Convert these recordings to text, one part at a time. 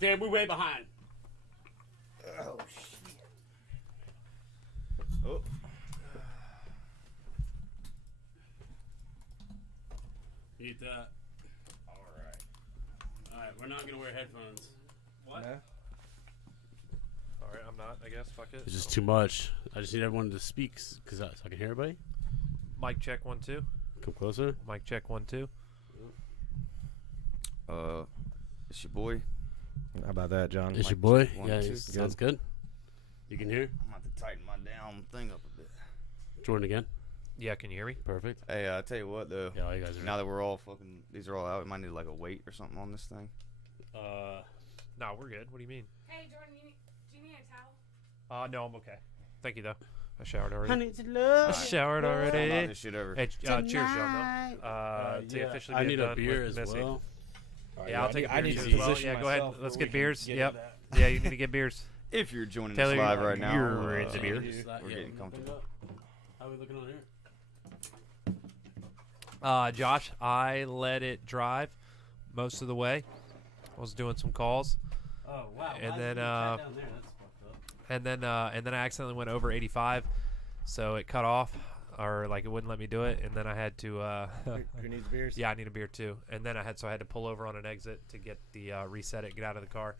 Damn, we're way behind. Oh, shit. Oh. Eat that. Alright, we're not going to wear headphones. What? No? Alright, I'm not, I guess. Fuck it. It's just too much. I just need everyone to speak so I can hear everybody. Mic check 1 2. Come closer. Mic check 1 2. It's your boy. How about that, John? It's your boy. One, Yeah, two. sounds good. You can hear? I'm going to have to tighten my down thing up a bit. Jordan again. Yeah, can you hear me? Perfect. Hey, I tell you what, though. Yeah, all you guys are. Now that we're all fucking, these are all out, we might need like a weight or something on this thing. No, we're good. What do you mean? Hey, Jordan, do you need a towel? No, I'm okay. Thank you, though. I showered already. Honey, to love. I showered Knock already. this shit over. Hey, cheers, John. To Yeah, officially I be need done a beer with as Missy. well. Yeah, I'll take a I beer need too to as well. position Yeah, go ahead. myself Let's where get we can beers. get Yep. into that. Yeah, you need to get beers. If you're joining Taylor, us live right now, you're in the beer. we're getting comfortable. How are we looking on here? Josh, I let it drive most of the way. I was doing some calls, Oh, wow. And Why then, is the cat down there? That's fucked up. and then I accidentally went over 85, so it cut off, or like it wouldn't let me do it, and then I had to. Who needs beers? Yeah, I need a beer too, and then I had to pull over on an exit to get the reset it, get out of the car,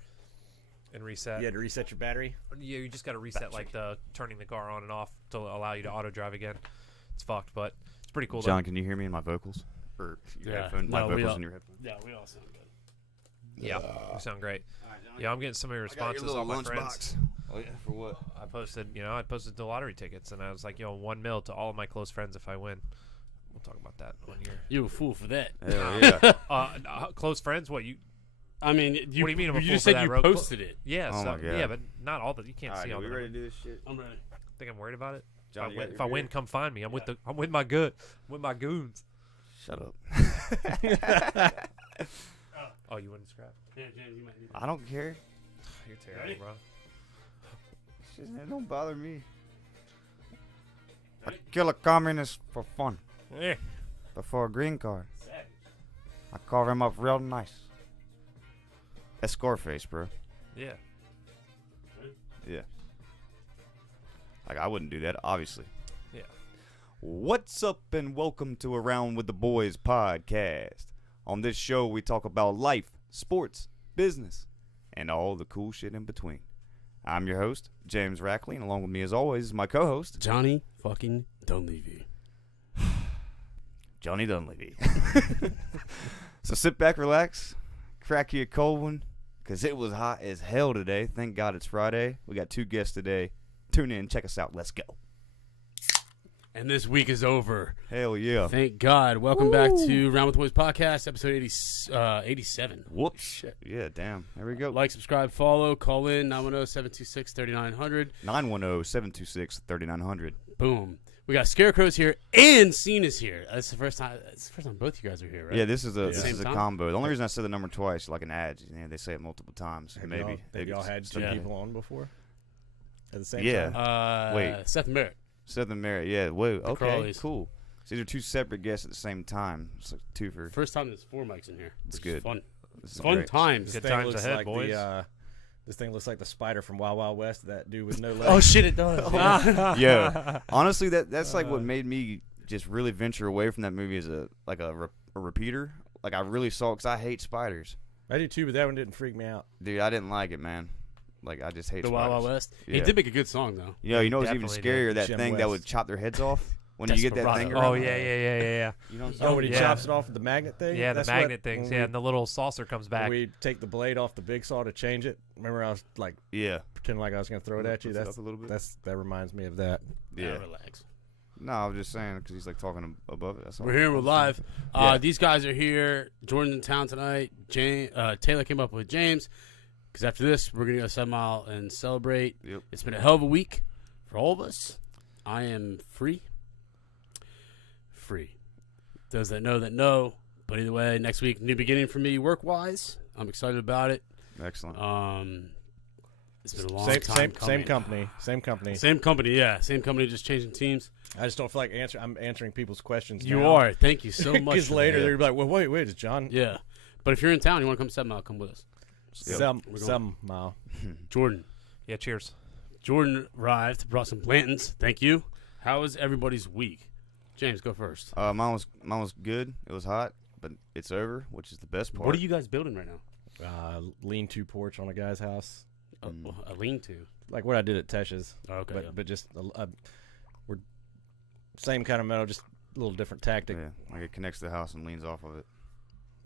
and reset. You had to reset your battery? Yeah, you just got to reset like the turning the car on and off to allow you to auto drive again. It's fucked, but it's pretty cool. John, can you hear me in my vocals? Or your Yeah. headphone, No, my we vocals all- in your headphones? Yeah, we all sound good. Yeah, you sound great. Yeah, I'm getting some of your I got your responses little on my lunch friends. box. Oh yeah, for what? I posted the lottery tickets, and I was like, $1 mil to all of my close friends if I win. We'll talk about that on your. You a fool for that. Hell yeah. Close friends? What you? I mean, What do you mean I'm a you fool just for said that, you Ro? posted it. Yeah, Oh my God. yeah, but not all the. You can't All see right, all we the. ready to do this shit? I'm ready. Think I'm worried about it? John, you got If your I win, beer? come find me. I'm with Yeah. I'm with my good, with my goons. Shut up. Oh, you wouldn't scrap? Yeah, James, you might need I don't care. You're terrible, Ready? bro. Shit, it don't bother me. I Ready? kill a communist for fun. Yeah. But for a green card, Savage. I carve him up real nice. That's Scarface, bro. Yeah. Yeah. Like, I wouldn't do that, obviously. Yeah. What's up, and welcome to Around with the Boys podcast. On this show, we talk about life, sports, business, and all the cool shit in between. I'm your host, James Rackley, and along with me, as always, is my co-host, Johnny fucking Dunleavy. Johnny Dunleavy. So sit back, relax, crack you a cold one, because it was hot as hell today. Thank God it's Friday. We got 2 guests today. Tune in, check us out. Let's go. And this week is over. Hell yeah. Thank God. Welcome back to Round with the Boys podcast, episode 87. Whoops. Shit. Yeah, damn. There we go. Like, subscribe, follow, call in 910-726-3900. 910-726-3900. Boom. We got Scarecrow's here and Cena's here. That's the first time. It's the first time both you guys are here, right? Yeah, this is a Same time? combo. The only reason I said the number twice, like an ad, they say it multiple times. Have Maybe. y'all had two Yeah. people on before? At the same Yeah. time? Wait. Seth and Barrett. Southern Merit. Yeah. Whoa. Okay. Crawleys. Cool. So these are 2 separate guests at the same time. It's like 2 for. First time there's 4 mics in here. It's which is good. Fun. This is Fun great. times. Good This thing times looks ahead, like boys. This thing looks like the spider from Wild Wild West, that dude with no legs. Oh, shit, it does. Yeah. Honestly, that's like what made me just really venture away from that movie as a repeater. Like, I really saw it because I hate spiders. I do too, but that one didn't freak me out. Dude, I didn't like it, man. Like, I just hate The spiders. Wild Wild West. He Yeah. did make a good song, though. You know what's even Definitely scarier? did. That Jim thing that West. would chop their heads off when you get that thing Desperado. around. Oh yeah. You know what I'm Oh, saying? when he Yeah. chops it off with the magnet thing? Yeah, the That's magnet what- things. when Yeah, we- and the little saucer comes when back. we take the blade off the big saw to change it. Remember, I was like Yeah. pretending like I was going to throw it at you. Lift it That's up a little bit. that reminds me of that. Yeah. Relax. No, I was just saying because he's like talking above it. That's all. We're here. We're live. Yeah. These guys are here. Jordan's in town tonight. Taylor came up with James. Because after this, we're going to go 7 Mile and celebrate. Yep. It's been a hell of a week for all of us. I am free. Those that know. But either way, next week, new beginning for me work-wise. I'm excited about it. Excellent. It's been a long Same time coming. company. Same company, yeah. Same company, just changing teams. I just don't feel like I'm answering people's questions. You now. are. Thank you so much. Because for later that. they're like, well, wait, is John? Yeah. But if you're in town, you want to come to 7 Mile, come with us. Some mile. Jordan. Yeah, cheers. Jordan arrived, brought some plantains. Thank you. How was everybody's week? James, go first. Mine was good. It was hot, but it's over, which is the best part. What are you guys building right now? Lean-to porch on a guy's house. A lean-to. Like what I did at Tesh's. Oh, okay. But just we're same kind of metal, just a little different tactic. Yeah, like it connects to the house and leans off of it.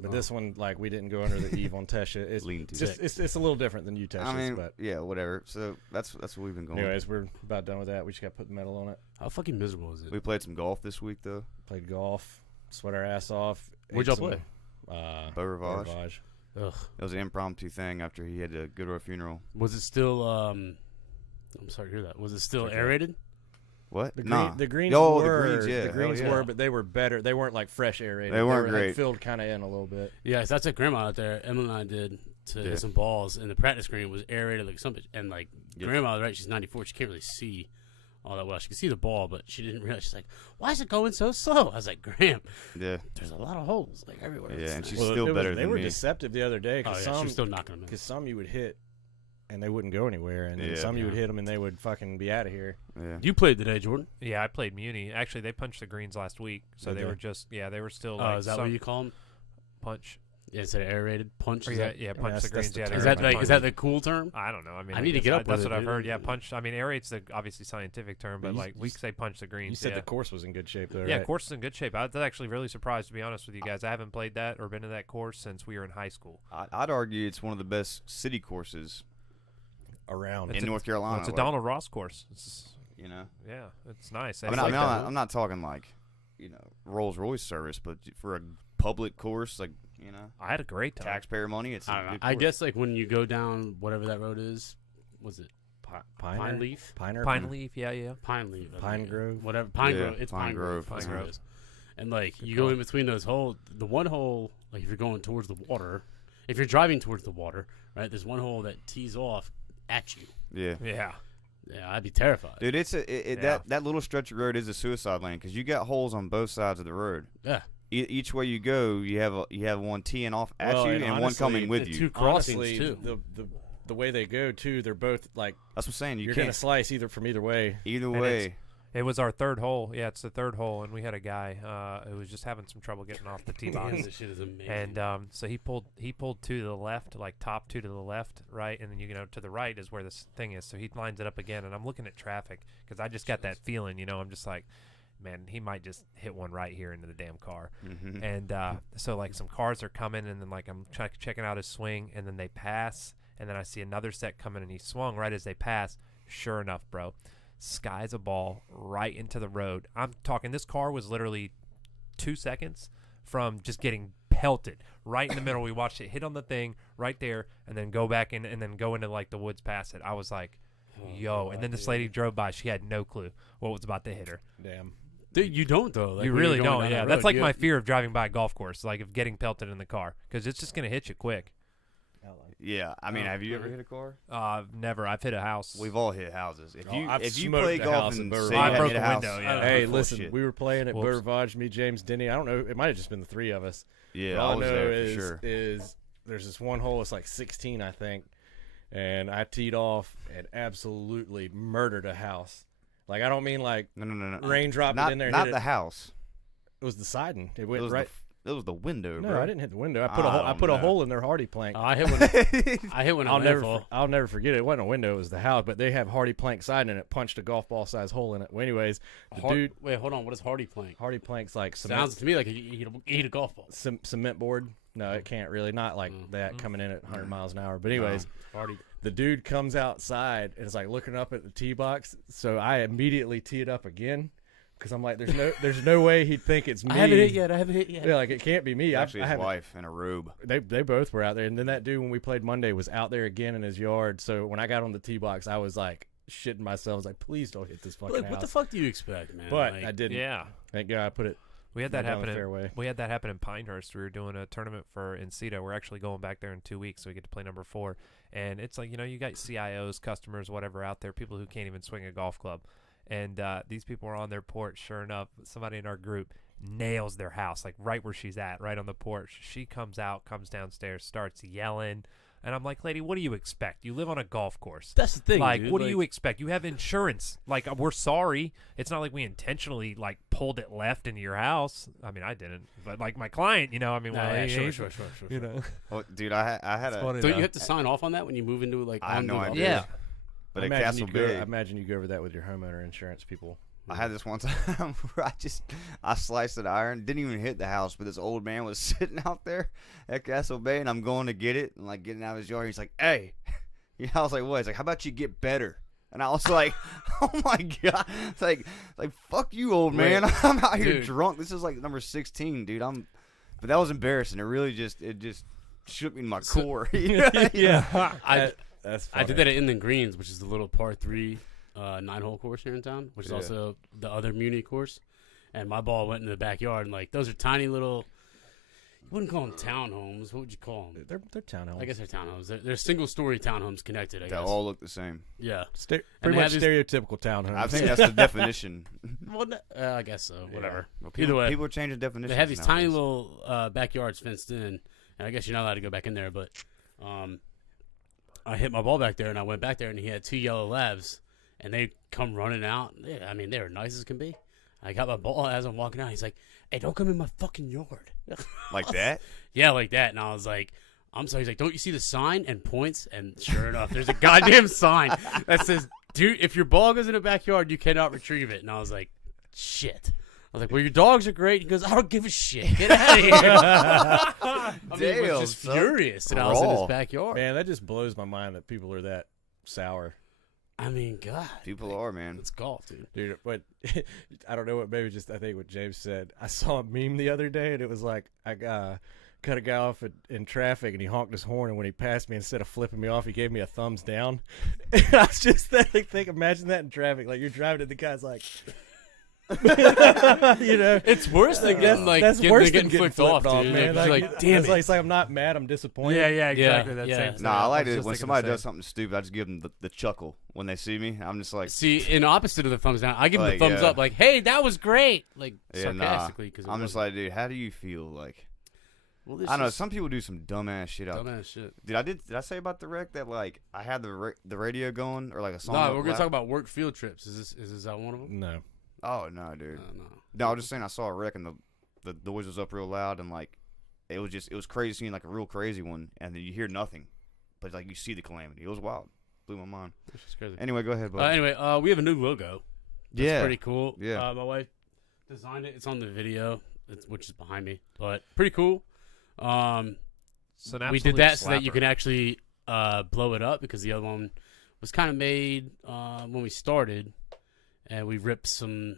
But this one, like, we didn't go under the eave on Tesha. It's Lean-to. just it's a little different than you Tesh's. I mean, but yeah, whatever. So that's what we've been going. anyways, we're about done with that. We just got to put the metal on it. How fucking miserable is it? We played some golf this week though. Played golf, sweat our ass off. Where'd y'all play? Beau Rivage. Ugh. It was an impromptu thing after he had to go to a funeral. Was it still? I'm sorry to hear that. Was it still Okay. aerated? What? The nah. greens Oh, were. the greens, yeah. The greens Hell yeah. were, but they were better. They weren't like fresh aerated. They weren't were, great. Like, filled kind of in a little bit. Yeah, so that's what Grandma out there, Emily and I did to hit some balls, and the practice green was aerated like something. And like Grandma, right? She's 94. She can't really see all that well. She can see the ball, but she didn't realize. She's like, "Why is it going so slow?" I was like, "Graham, Yeah. there's a lot of holes like everywhere." Yeah, and she's Well, still better they than were me. deceptive the other day oh because yeah, she some was still knocking them in. because some you would hit and they wouldn't go anywhere, and then Yeah. some you would hit them and they would fucking be out of here. Yeah. You played today, Jordan. Yeah, I played Muni. Actually, they punched the greens last week, so Did they they? were just they were still Oh, like is that some what you call them? punch. Yeah, instead of aerated punch. Or Is that, punch that's- the greens. that's the Yeah, term. is they're that like like is that the cool term? I don't know. I mean, I need to guess get up That's with what it, I've heard. dude. Yeah, punch. I mean, aerate's the obviously scientific term, but You- like we you say punch the greens. You said yeah. the course was in good shape, though, Yeah, right? course is in good shape. I was actually really surprised, to be honest with you guys. I haven't played that or been to that course since we were in high school. I'd argue it's one of the best city courses Around. in North Carolina. It's a like, Donald Ross course. You know. Yeah, it's nice. I mean, I'm not talking like, Rolls Royce service, but for a public course, like, I had a great time. taxpayer money, it's a I don't know. good I course. guess like when you go down whatever that road is, was it Pine Leaf? Piner? Pine Leaf, yeah. Pine Leaf. I Pine think. Grove? Whatever. Pine Yeah, Grove. It's Pine Pine Grove. Grove. That's Pine what it Grove. is. And like you go in between those holes. The one hole, like if you're going towards the water, if you're driving towards the water, right? There's one hole that tees off at you. Yeah. Yeah. Yeah, I'd be terrified. Dude, it's Yeah. that little stretch of road is a suicide lane because you got holes on both sides of the road. Yeah. Each way you go, you have one teeing off at Well, you and and one honestly, coming with the you. two crossings Honestly, too. the way they go, too, they're both, like, That's what I'm saying. You you're going to can't slice either from either way. either And way. It was our third hole. Yeah, it's the third hole, and we had a guy who was just having some trouble getting off the tee box. This shit is amazing. And so he pulled two to the left, like top two to the left, right, and then to the right is where this thing is. So he lines it up again, and I'm looking at traffic because I just got that feeling, I'm just like, man, he might just hit one right here into the damn car. Mhm. And so like some cars are coming, and then like I'm checking out his swing, and then they pass, and then I see another set coming, and he swung right as they pass. Sure enough, bro, skies a ball right into the road. I'm talking, this car was literally 2 seconds from just getting pelted right in the middle. We watched it hit on the thing right there and then go back in and then go into like the woods past it. I was like, yo. And then this lady drove by. She had no clue what was about to hit her. Damn. Dude, you don't though. Like, You when you're really going don't. down Yeah, that that's road, like you- my fear of driving by a golf course, like of getting pelted in the car, because it's just gonna hit you quick. Yeah, I mean, have you ever hit a car? Never. I've hit a house. We've all hit houses. I've If you smoked play a golf house and at Beau say Rivage. you I broke hit a a house, window, yeah. Hey, full listen, shit. we were playing at Whoops. Beau Rivage, me, James, Denny. I don't know. It might have just been the three of us. Yeah, All I I was know there is, for sure. is there's this one hole. It's like 16, I think. And I teed off and absolutely murdered a house. Like, I don't mean like No. rain dropped Not it in there. And not hit the it. house. It was the siding. It It went was right. it was the window, No, bro. I didn't hit the window. I put I I don't put a know. hole in their hardy plank. I hit one. I hit one. I'll never forget it. It wasn't a window. It was the house. But they have hardy plank siding and it punched a golf ball size hole in it. Well, anyways, the dude Wait, hold on. What is hardy plank? hardy plank's like cement, Sounds to me like you eat a golf ball. cement board. No, it can't really. Not like that coming in at 100 miles an hour. But anyways, Hardy. the dude comes outside and is like looking up at the tee box. So I immediately tee it up again because I'm like, there's no way he'd think it's me. I haven't hit yet. Yeah, like it can't be me. Actually, I his haven't. wife in a robe. They both were out there, and then that dude when we played Monday was out there again in his yard. So when I got on the tee box, I was like shitting myself. I was like, please don't hit this fucking Like, house. what the fuck do you expect, man? But Like, I didn't. Yeah. Thank God I put it. We had that down happen the in fairway. We had that happen in Pinehurst. We were doing a tournament for Encita. We're actually going back there in 2 weeks, so we get to play number 4. And it's like, you got CIOs, customers, whatever out there, people who can't even swing a golf club. And these people are on their porch. Sure enough, somebody in our group nails their house, like right where she's at, right on the porch. She comes out, comes downstairs, starts yelling. And I'm like, lady, what do you expect? You live on a golf course. That's the thing, Like, dude. what do you expect? You have insurance. Like, we're sorry. It's not like we intentionally, like, pulled it left into your house. I mean, I didn't. But, like, my client, you know, I mean, Sure. You know. Oh, dude, I had a. funny, So though. you have to sign off on that when you move into like. I have no onto the- idea. Yeah. But I at imagine Castle Bay, I imagine you go over that with your homeowner insurance people. I had this one time where I sliced an iron, didn't even hit the house, but this old man was sitting out there at Castle Bay, and I'm going to get it, and like getting out of his yard. He's like, "Hey," you know, I was like, "What?" He's like, "How about you get better?" And I was like, "Oh my god!" It's like fuck you, old man. Wait, I'm out here dude. drunk. This is like number 16, dude. But that was embarrassing. It really just shook me in my core. Yeah. That's I did that at Inland Greens, which is the little par 3 9-hole course here in town, which is Yeah. also the other Muni course. And my ball went in the backyard, and like those are tiny little. You wouldn't call them townhomes. What would you call them? They're townhomes. I guess they're townhomes. They're single-story townhomes connected. I They guess. all look the same. Yeah. Pretty they much have these- stereotypical townhomes. I think that's the definition. Well, I guess so. Whatever. Well, Either way, people are changing definitions. they have these tiny nowadays. little backyards fenced in, and I guess you're not allowed to go back in there. But I hit my ball back there, and I went back there, and he had 2 yellow labs, and they come running out. I mean, they were nice as can be. I got my ball as I'm walking out. He's like, "Hey, don't come in my fucking yard." Like that. Yeah, like that. And I was like, "I'm sorry." He's like, "Don't you see the sign?" And points, and sure enough, there's a goddamn sign that says, "Dude, if your ball goes in the backyard, you cannot retrieve it." And I was like, "Shit." I was like, "Well, your dogs are great." He goes, "I don't give a shit. Get out of here." I mean, he Damn, was just son. furious that I was in his Raw. backyard. Man, that just blows my mind that people are that sour. I mean, God. People are, man. It's golf, dude. Dude, but I don't know what, maybe just I think what James said. I saw a meme the other day, and it was like, I cut a guy off in traffic, and he honked his horn, and when he passed me, instead of flipping me off, he gave me a thumbs down. And I was just think, imagine that in traffic. Like, you're driving, and the guy's like, you know. It's worse than getting, like, That's getting, worse getting than getting flipped off, man. dude. You're Like, like, damn it's it. like, it's like I'm not mad, I'm disappointed. Yeah, exactly. Yeah, that yeah. same Nah, I like was it just when thinking somebody the does same. something stupid. I just give them the chuckle when they see me. I'm just like, See, in opposite of the thumbs down, I give him Like, the thumbs yeah. up, like, "Hey, that was great," like yeah, nah. sarcastically. Cause it I'm just wasn't. like, dude, how do you feel? Like, Well, I don't know. Some people do some dumbass shit out. dumbass shit. Did I say about the wreck that like I had the radio going or like a song? No, up we're gonna loud? talk about work field trips. Is that one of them? No. Oh no, dude. No. No, I was just saying I saw a wreck and the noise was up real loud and like it was crazy seeing like a real crazy one and then you hear nothing, but like you see the calamity. It was wild. Blew my mind. It's just crazy. Anyway, go ahead, bud. Anyway, we have a new logo. That's Yeah. pretty cool. Yeah. My wife designed it. It's on the video, which is behind me, but pretty cool. It's an We did absolute that so that you slapper. can actually blow it up because the other one was kind of made when we started, and we ripped some.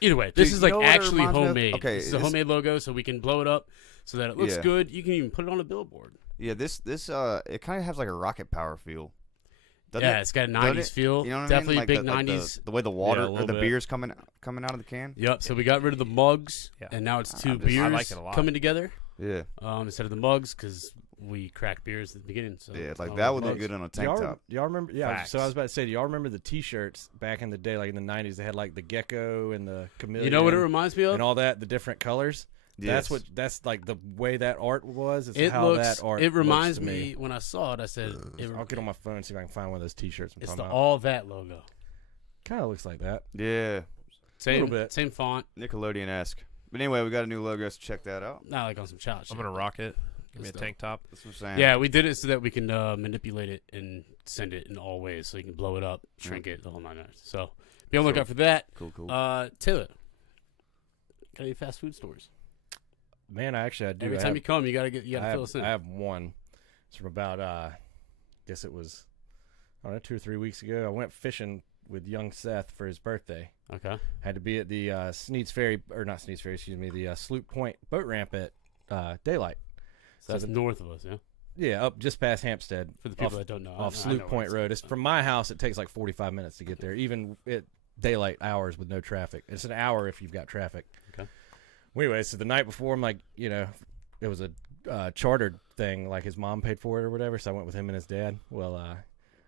Either way, this Dude, is you like know what it actually reminds me of? homemade. Okay, This is a this- homemade logo, so we can blow it up so that it looks Yeah. good. You can even put it on a billboard. Yeah, this it kind of has like a rocket power feel. Doesn't Yeah, it? it's got a Doesn't 90s it? feel. You know what I Definitely mean? Like big like 90s. the way the water a or little the bit. beer's coming out of the can. Yep. So we got rid of the mugs, Yeah. and now it's I two just- I beers like it a lot. coming together Yeah, instead of the mugs because we cracked beers at the beginning. So yeah, it's like not that like would look mugs. good on a Do tank top. y'all remember? Yeah. So I was Facts. about to say, do y'all remember the T-shirts back in the day, like in the '90s? They had like the gecko and the chameleon. You know what it reminds me of? and all that, the different colors. Yes. That's like the way that art was. Is It how looks. that art. It reminds looks to me when I saw it. I said, I'll get on my phone and see if I can find one of those T-shirts. I'm "It's talking the about. all that logo. Kind of looks like that. Yeah, Same little bit. same font. Nickelodeon-esque. But anyway, we got a new logo, so check that out. Not like on some child shit. I'm gonna rock it. Give me a Good tank top. That's what I'm saying. Yeah, we did it so that we can manipulate it and send it in all ways. So you can blow it up, shrink it, the whole 9 yards. So be on the lookout for that. Cool. Taylor, got any fast food stores? Man, I do. Every time you come, you gotta fill us in. I have one. It's from about guess it was I don't know 2 or 3 weeks ago. I went fishing with young Seth for his birthday. Okay. Had to be at the Sneed's Ferry, or not Sneed's Ferry, excuse me, the Sloop Point boat ramp at daylight. So that's north of us, yeah. Yeah, up just past Hampstead. For the people off, that don't know, off I Sloop know where Point it's Road. at. It's from my house. It takes like 45 minutes to get there, even at daylight hours with no traffic. It's an hour if you've got traffic. Okay. Well, anyway, so the night before, I'm like, it was a chartered thing, like his mom paid for it or whatever. So I went with him and his dad. Well, I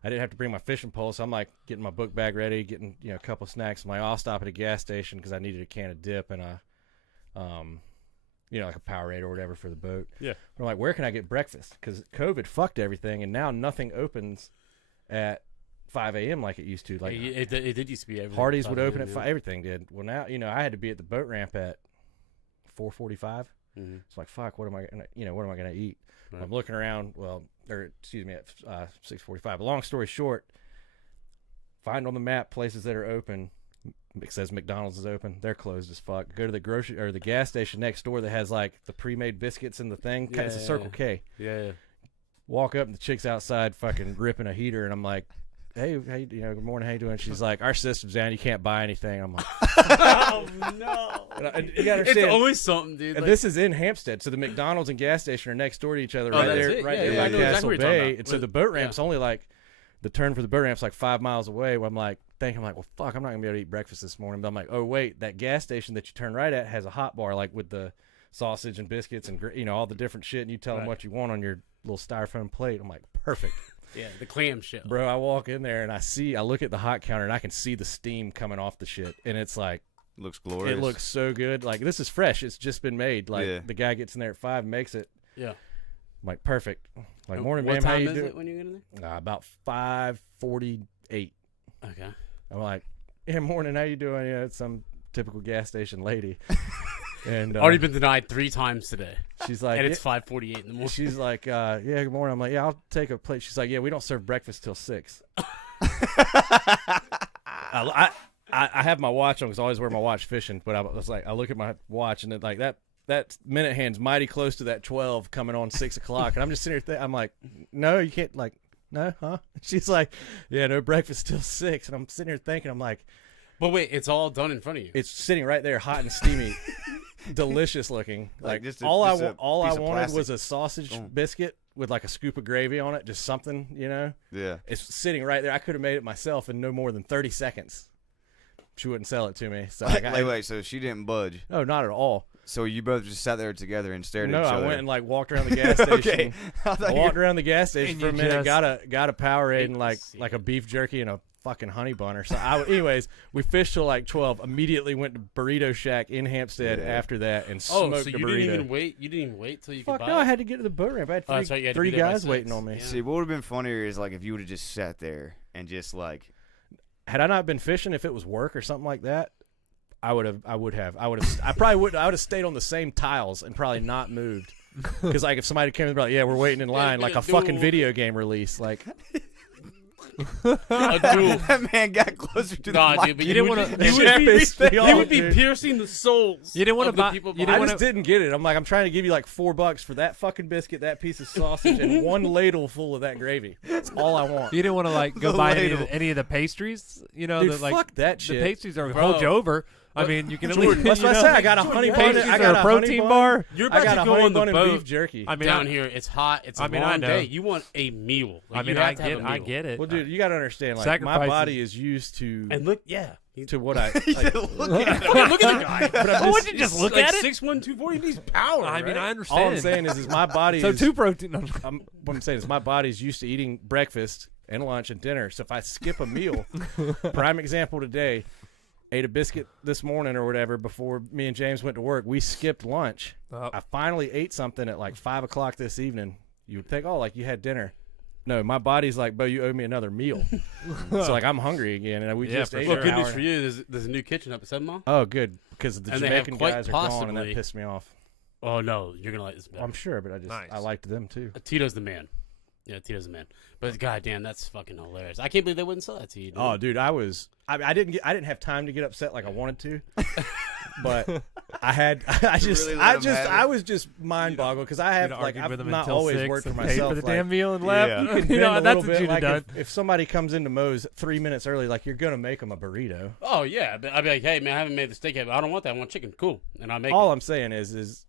didn't have to bring my fishing pole, so I'm like getting my book bag ready, getting a couple snacks. I'm like, I'll stop at a gas station because I needed a can of dip and like a Powerade or whatever for the boat. Yeah. We're like, where can I get breakfast? Because COVID fucked everything, and now nothing opens at 5 a.m. like it used to. Like it did used to be. Hardee's would open at 5. Everything did. Well, now I had to be at the boat ramp at 4:45. Mm-hmm. It's like, fuck, what am I gonna eat? Right. I'm looking around. At 6:45. But long story short, find on the map places that are open. It says McDonald's is open. They're closed as fuck. Go to the grocery or the gas station next door that has like the pre-made biscuits in the thing. It's a Circle K. Yeah. Walk up and the chick's outside fucking ripping a heater, and I'm like, hey, good morning, how you doing? She's like, our system's down, you can't buy anything. I'm like, Oh no! and you gotta understand, It's always something, dude. and Like, this is in Hampstead, so the McDonald's and gas station are next door to each other, Oh, right that's there, it. right Yeah, there yeah, by I know exactly Castle what you're talking Bay. about. And so the boat ramp's only like the turn for the boat ramp's like 5 miles away. Where I'm like, well, fuck, I'm not gonna be able to eat breakfast this morning. But I'm like, oh wait, that gas station that you turn right at has a hot bar, like with the sausage and biscuits and all the different shit, and you tell them what you want on your little styrofoam plate. I'm like, perfect. Yeah, the clam shell. Bro, I walk in there and I look at the hot counter and I can see the steam coming off the shit, and it's like, Looks glorious. it looks so good. Like, this is fresh. It's just been made. Like, Yeah. the guy gets in there at 5 and makes it. Yeah. I'm like, perfect. Like, morning, What ma'am. time How you is doing? it when you get in there? About 5:48. Okay. I'm like, yeah, morning. How you doing? Yeah, it's some typical gas station lady. And Already been denied 3 times today, she's like, and it's 5:48 in the morning. she's like, yeah, good morning. I'm like, yeah, I'll take a plate. She's like, yeah, we don't serve breakfast till 6. I have my watch on because I always wear my watch fishing, but I was like, I look at my watch and it, like that minute hand's mighty close to that 12 coming on 6 o'clock, and I'm just sitting here. I'm like, no, you can't. Like, no, huh? She's like, yeah, no breakfast till 6, and I'm sitting here thinking, I'm like, But wait, it's all done in front of you. it's sitting right there, hot and steamy, delicious looking. Like, Like, just a all I piece of wanted plastic. was a sausage Boom. biscuit with like a scoop of gravy on it, just something, Yeah. It's sitting right there. I could have made it myself in no more than 30 seconds. She wouldn't sell it to me. So I got, Wait, so she didn't budge. no, not at all. So you both just sat there together and stared No, at each I other. went and like walked around the gas station. Okay. I thought I you walked around the gas station And for a you minute. just- Got a Powerade and hate like to see like a it. beef jerky and a fucking honey bun or something. Anyways, we fished till like 12. Immediately went to Burrito Shack in Hampstead Yeah. after that and Oh, smoked so a you burrito. didn't even wait? You didn't even wait till you Fuck could no, buy I it? had to get to the boat ramp. I had Oh, that's right, you had to three be there by guys 6. waiting on me. Yeah. See, what would have been funnier is like if you would have just sat there and just like. Had I not been fishing, if it was work or something like that, I would have. I probably would. I would have stayed on the same tiles and probably not moved. Because like if somebody came and be like, yeah, we're waiting in line, like a fucking duel. video game release, like A duel. That man got closer to Nah, the mic. dude, but You you didn't would wanna- be- you would Chap be- is still you on, would be dude. piercing the souls. You didn't wanna of the buy- people you didn't I behind wanna- just didn't get it. I'm like, I'm trying to give you like $4 for that fucking biscuit, that piece of sausage, and one ladle full of that gravy. That's all I want. You didn't want to like go The buy ladle. any of the pastries, Dude, the, like fuck that the shit. pastries are Bro. hold you over. I mean, you can at Jordan, least. That's what I said. I got a honey bun. pastries I got are a a protein honey bun. bar. You're I about got to a go honey on the bun and boat. beef jerky. I mean, down here, it's hot. It's a I mean, I long know. day. You want a meal. Like, I mean, you have I to have get, a I meal. get it. Well, dude, you got to understand. Like, Sacrifices. my body is used to And look, yeah. what I. He Like, said, "Look at him." Look at the guy. but I'm Oh, would just- you just look like at it? 6'1", 240. He's power. I mean, right? I understand. all I'm saying is my body so is. two protein. No, What I'm saying is my body's used to eating breakfast and lunch and dinner. So if I skip a meal, prime example today, ate a biscuit this morning or whatever before me and James went to work. We skipped lunch. Oh. I finally ate something at like 5 o'clock this evening. You would think, oh, like you had dinner. No, my body's like, Bo, you owe me another meal. So like I'm hungry again, and we Yeah, just for ate. Well, an good hour news for you. There's a new kitchen up at 7 Mile. Oh, good, because the And they have Jamaican quite guys are gone, and possibly- that pissed me off. Oh no, you're gonna like this better. I'm sure, but Nice. I liked them too. Tito's the man. Yeah, Tito's the man. But goddamn, that's fucking hilarious. I can't believe they wouldn't sell that to you. Dude. Oh, dude, I didn't have time to get upset like I wanted to, but I was just mind boggled because I have You'd like argued with I've them not until always 6 worked for and paid myself. for the like, damn meal and left. Yeah. you can You bend know, a that's little what bit. you'd have Like done. if somebody comes into Moe's 3 minutes early, like you're gonna make them a burrito. Oh yeah, but I'd be like, hey man, I haven't made the steak yet. But I don't want that. I want chicken. Cool, and I make. All I'm saying is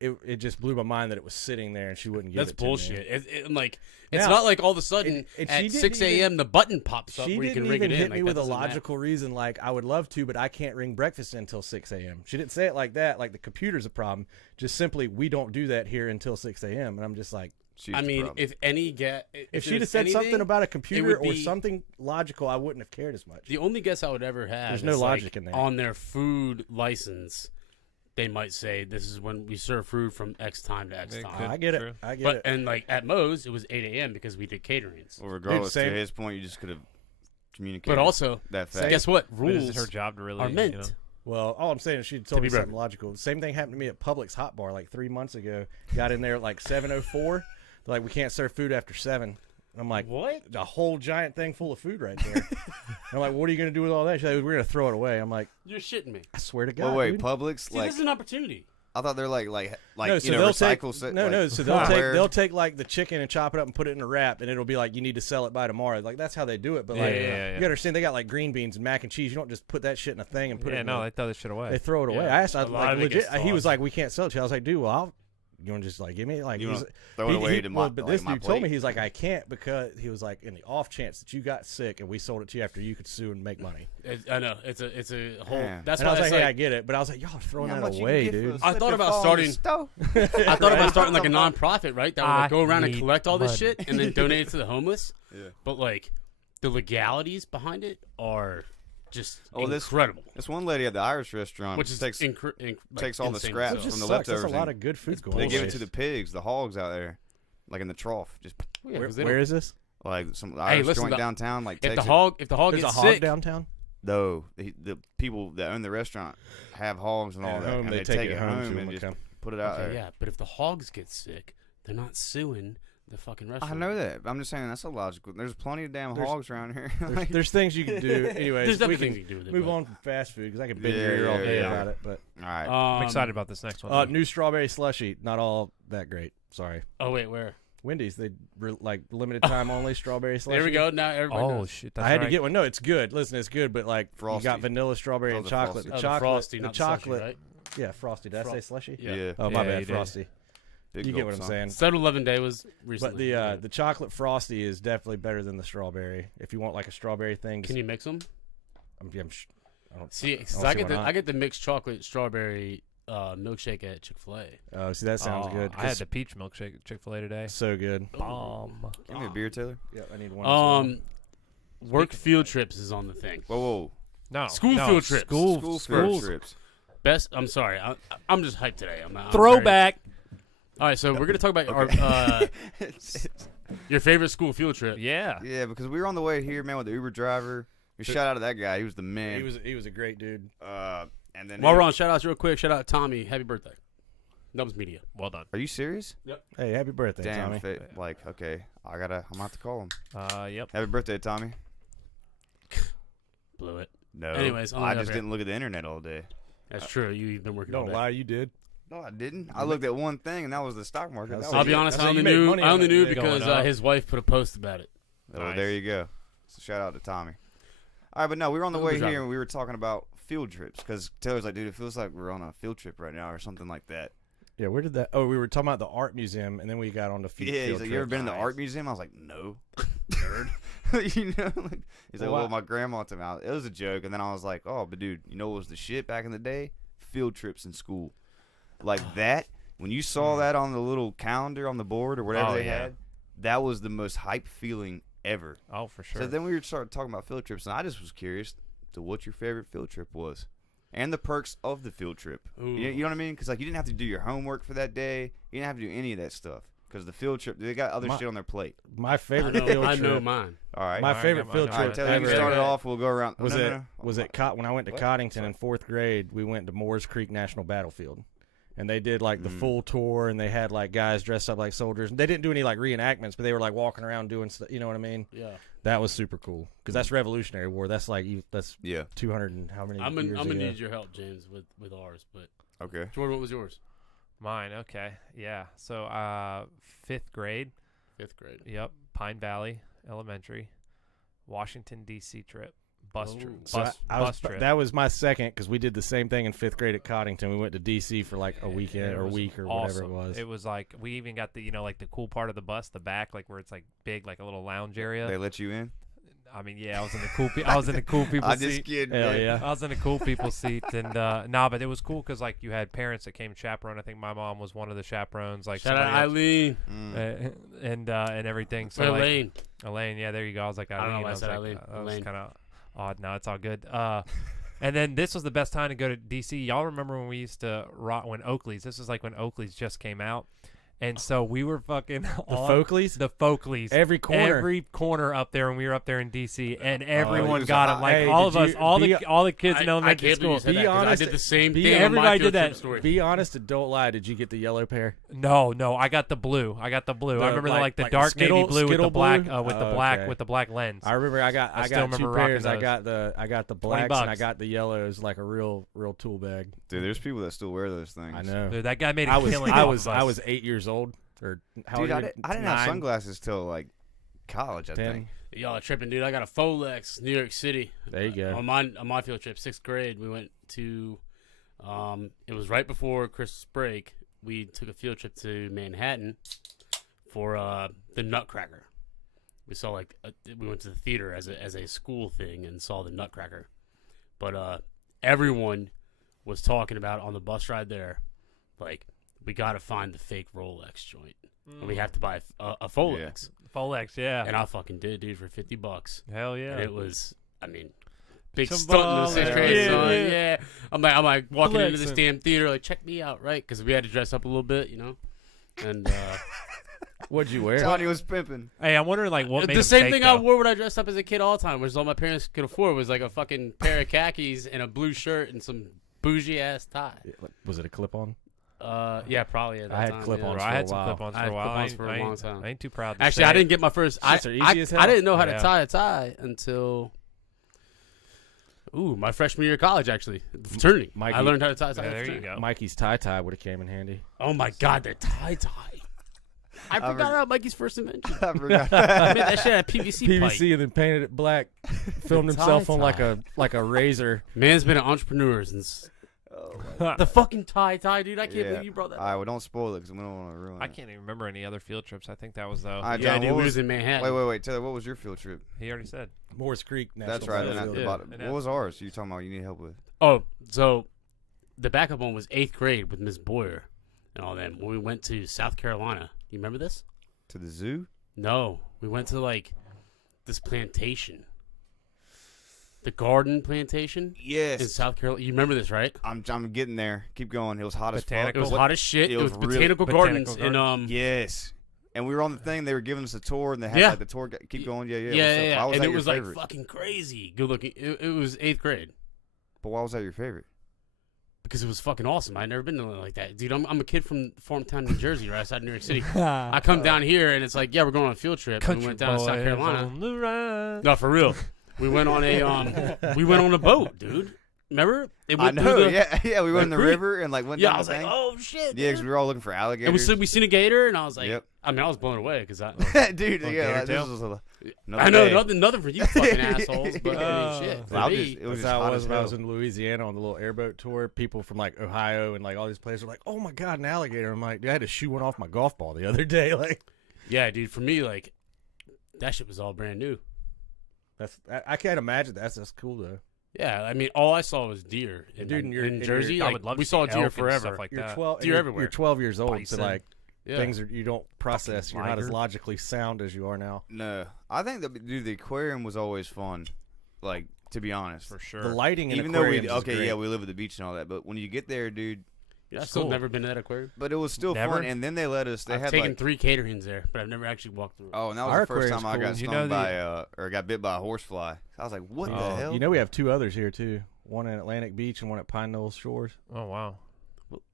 it just blew my mind that it was sitting there and she wouldn't give That's it to me. bullshit. It's Now, not like all of a sudden and she at didn't 6 a.m. even- the button pops up She where you didn't can ring even it in. hit Like, me that with a doesn't matter. logical reason like I would love to, but I can't ring breakfast until 6 a.m. She didn't say it like that, like the computer's a problem. Just simply, we don't do that here until 6 a.m. And I'm just like, She's I the mean, problem. if any if she'd have there's said something anything, about a computer would or be- something logical, I wouldn't have cared as much. the only guess I would ever have There's is no like, logic in there. on their food license they might say this is when we serve food from X time to X time. I get True. it. I get But it. and like at Moe's, it was 8 a.m. because we did caterings. Well, regardless, same- to his point, you just could have communicated. But also, that fact. guess what? But is Rules it her job to really are meant. You know? Well, all I'm saying is she told be me something broken. logical. Same thing happened to me at Publix Hot Bar like 3 months ago. Got in there at like 7:04. They're like, we can't serve food after 7. I'm like, What? a whole giant thing full of food right there. I'm like, what are you going to do with all that? She's like, we're going to throw it away. I'm like, You're shitting me. I swear to God. Wait, dude. Publix? See, Like, this is an opportunity. I thought they're like No, you so know, they'll take recycle. so they'll take like the chicken and chop it up and put it in a wrap, and it'll be like you need to sell it by tomorrow. Like that's how they do it. But like Yeah. you gotta understand, they got like green beans and mac and cheese. You don't just put that shit in a thing and put it. Yeah, in no, the, they throw this shit away. they throw it away. Yeah, I asked, a lot like of it legit. gets He was tossed. like, we can't sell it to you. I was like, dude, well, you want to just like give me like You he's- wanna throw it away to my but like, this my dude told me plate? he's like, I can't because he was like, in the off chance that you got sick and we sold it to you after you could sue and make money. I know it's a whole. Yeah. That's And I why was it's like, hey, I like, get it, but I was like, y'all are throwing How that much you away, can get dude. for a I slip thought and about fall on the starting- stove? I thought about starting like a nonprofit, right? That would like, I go around and need collect all this money. shit and then donate it to the homeless. Yeah. But like, the legalities behind it are just Oh, this- incredible. This one lady at the Irish restaurant Which is takes takes all the scraps It from just the sucks. That's leftovers a lot and of good food going they on. give it to the pigs, the hogs out there, like in the trough. Just Where is this? like some Irish listen, joint the- downtown. Like If takes the hog There's a gets hog sick, downtown. No, the people that own the restaurant have hogs and all At that, home, and they they take take it it home home so and when just they come. put it out okay, there. yeah. But if the hogs get sick, they're not suing the fucking restaurant. I know that. I'm just saying that's illogical. There's plenty of damn There's- hogs around here. There's things you can do. Anyways, There's we definitely can things you can do with it. move but- on from fast food because I could been Yeah, here all yeah, day yeah. about it. But all right. I'm excited about this next one. new strawberry slushy, not all that great. Sorry, Oh wait, where? Wendy's. They like limited time only strawberry slushy. There we go. Now everybody Oh knows. shit! That's I had right. to get one. No, it's good. Listen, it's good, but like Frosty. you got vanilla, strawberry, Oh, and the chocolate. Frosty. The Oh, the chocolate, frosty, the not chocolate. the slushy, right? Yeah, frosty. Did I say slushy? Yeah. Oh, my Yeah, bad, you did. frosty. Big You get gulp, what I'm son. saying. 7-Eleven Day was But recently. the chocolate frosty is definitely better than the strawberry. If you want like a strawberry thing, Can you mix them? I'm sh- I don't See, 'cause don't I see get why the not. I get the mixed chocolate strawberry milkshake at Chick-fil-A. Oh, see, that sounds good. I had the peach milkshake at Chick-fil-A today. so good. Bomb. Give me a beer, Taylor. Yeah, I need one. as well. Work Speaking of field that. trips is on the thing. Whoa. No. School no, field trips. School School schools. field trips. Best. I'm sorry. I'm just hyped today. I'm Throwback. All right, so we're gonna talk about our your favorite school field trip. Yeah. Yeah, because we were on the way here, man, with the Uber driver. Shout out to that guy. He was the man. He was a great dude. And then While we're on shout outs real quick, shout out Tommy. Happy birthday. Nubs Media. Well done. Are you serious? Hey, happy birthday, Damn. Tommy. Like, okay, I'm gonna have to call him. Yep. Happy birthday, Tommy. Blew it. No. Anyways, I just didn't look at the internet all day. That's true. You've been working all Don't day. lie, you did. No, I didn't. I looked at one thing, and that was the stock market. That's That I'll was be it. honest. That's I how you only make knew. money I on only it. knew Going because up. his wife put a post about it. Oh, Nice. there you go. So shout out to Tommy. All right, but no, we were on the Uber way driver. here, and we were talking about field trips because Taylor's like, dude, it feels like we're on a field trip right now or something like that. Yeah, where did that? Oh, we were talking about the art museum, and then we got on the field. Yeah, he's like, you ever been in the art museum? I was like, no. Nerd. You know? Like, he's like, well, my grandma took me out. It was a joke. And then I was like, oh, but dude, you know what was the shit back in the day? Field trips in school. Like that, when you saw that on the little calendar on the board or whatever Oh, they yeah. had, that was the most hype feeling ever. Oh, for sure. So then we started talking about field trips, and I just was curious to what your favorite field trip was. And the perks of the field trip. You know what I mean? Because like you didn't have to do your homework for that day. You didn't have to do any of that stuff. Because the field trip, they got other shit on their plate. My favorite field I trip. know mine. All right. My Alright, favorite I field got All right, trip Taylor, you ever can start it off. We'll go around. was No, it no, no. was it when I went to What? Coddington in 4th grade. We went to Moores Creek National Battlefield, and they did like the Mm. full tour, and they had like guys dressed up like soldiers. They didn't do any like reenactments, but they were like walking around doing stuff. You know what I mean? Yeah. That was super cool because that's Revolutionary War. That's like that's Yeah. 200 and how many I'm years gonna ago. need your help, James, with ours. But Okay. Jordan, what was yours? Mine. Okay. Yeah. So 5th grade. 5th grade. Yep. Pine Valley Elementary. Washington D.C. trip. Bus trip. Oh. So Bus, I was, bus trip. that was my second because we did the same thing in 5th grade at Coddington. We went to D.C. for like a It weekend or was week or awesome. whatever it was. It was like we even got the like the cool part of the bus, the back, like where it's like big, like a little lounge area. They let you in? I mean, yeah, I was in the cool. I was in the cool people I seat. just kidding. Hell man. yeah. I was in the cool people seat, and nah, but it was cool because like you had parents that came chaperone. I think my mom was one of the chaperones. Like Shout out somebody else, Eileen. and everything. So like, Elaine. Elaine, yeah, there you go. I was like, I don't know Eileen. why I was said like, Eileen. that was Elaine. kind of odd. No, it's all good. And then this was the best time to go to DC. Y'all remember when we used to rock when Oakley's? This was like when Oakley's just came out. And so we were fucking The Folkleys? The Folkleys. Every corner up there when we were up there in DC, and everyone was got a- them. Like Hey, all did of us, you- all the kids in I elementary can't believe school. you said that, 'cause honest- I did the same be- thing. on everybody my did field that. trip story. Be honest and don't lie. Did you get the yellow pair? No, I got the blue. I remember like the the dark Skittle- navy blue with the Skittle black blue? with the black lens. I remember I got still two remember pairs. rocking I got the blacks and I bucks. got the yellows, like a real tool bag. Dude, there's people that still wear those things. I know. Dude, that guy made a I was killing. I off was of us. I was 8 years old or how Dude, old I are you? didn't have 9? sunglasses till like college, I 10. think. Y'all are tripping, dude. I got a Folex, New York City. There you go. On my field trip, 6th grade, we went to. It was right before Christmas break. We took a field trip to Manhattan for the Nutcracker. We saw we went to the theater as a school thing and saw the Nutcracker. But everyone was talking about on the bus ride there, like, we got to find the fake Rolex joint. And we have to buy a Folex. Folex, yeah. And I fucking did, dude, for $50. Hell yeah. And it was, big Some stunt in the 6th baller. grade, Yeah, son. yeah. Yeah. I'm like walking into this Flexing. damn theater, like, check me out, right? Because we had to dress up a little bit, And What'd you wear? Johnny was pimping. Hey, I'm wondering like what made the him same fake, thing I though. wore when I dressed up as a kid all the time, which is all my parents could afford, was like a fucking pair of khakis and a blue shirt and some bougie ass tie. Was it a clip-on? Yeah, probably. At that I had time, clip-ons yeah. I had for a some while. clip-ons I for had a while. clip-ons for a long time. I ain't too proud to Actually, say I it. didn't get my first. Shits are easy as hell. I didn't know how to Yeah. tie a tie until my freshman year of college. Actually, the fraternity. Mikey- I learned how to tie a tie. Yeah, at there you fraternity. go. Mikey's tie would have came in handy. Oh my God, the tie. I forgot about Mikey's first invention. I forgot. I made that shit out of PVC pipe. PVC and then painted it black. Filmed The himself on tie. like a razor. Man's been an entrepreneur since the fucking tie, dude. I can't believe you brought that All up. right, well, don't spoil it because we don't want to ruin it. I can't even remember any other field trips. I think that was though. All right, Yeah, John, dude, what we was, was in Manhattan. wait, Taylor, what was your field trip? He already said. Morris Creek National That's right. Then at Field. the Yeah. bottom. And What was ours? You talking about you need help with? Oh, so the backup one was 8th grade with Miss Boyer and all them. When we went to South Carolina, you remember this? To the zoo? No, we went to like this plantation, the garden plantation in Yes. South Carolina. You remember this, right? I'm getting there. Keep going. It was hot as fuck. It was hot as shit. It It was was really- botanical Botanical gardens in Yes. And we were on the thing. They were giving us a tour, and they had Yeah. like the tour. Keep going. Yeah. yeah. Why was And that it your was favorite? like fucking crazy, good looking. It was 8th grade. But why was that your favorite? Because it was fucking awesome. I'd never been to like that. Dude, I'm a kid from Farmtown, New Jersey, right outside New York City. I come down here, and it's like, yeah, we're going on a field trip. And we went down to South Carolina. On the ride. No, for real. We went on a boat, dude. Remember? It I went know. through the- Yeah. We went in the creek. river and like went Yeah, down I was the like, thing. oh, shit. Yeah, because dude. we were all looking for And alligators. we seen a gator, and I was like, Yep. I was blown away because I Dude, On yeah, gator this tail? was another I know day. nothing for you fucking assholes, but I mean, shit. For Well, me, it was That's just how hot it was as when I was hell. in Louisiana on the little airboat tour. People from like Ohio and like all these places were like, "Oh my God, an alligator!" I'm like, dude, I had to shoot one off my golf ball the other day. Like, yeah, dude. For me, like that shit was all brand new. I can't imagine that. That's cool though. Yeah, I mean, all I saw was deer. In, Dude, and you're- in and Jersey, I like, would love we to saw see deer elk and forever. stuff like You're that. 12. Deer you're, everywhere. You're 12 years old, Bison. so like Yeah. things are you don't process. Fucking You're not as liger. logically sound as you are now. No, I think that dude, the aquarium was always fun. Like, to be honest, For sure. The lighting in even though we aquariums is great. we live at the beach and all that, but when you get there, dude, Yeah, I've It's still cool. never been to that aquarium. but it was still Never? fun. And then they let us. They I've had taken like 3 caterings there, but I've never actually walked through it. oh, and that was Our the first aquarium's time I got cool. You stung know by or got bit by a horsefly. I was like, what the Oh. hell? You know, we have 2 others here too. One in Atlantic Beach and one at Pine Knoll Shores. Oh wow.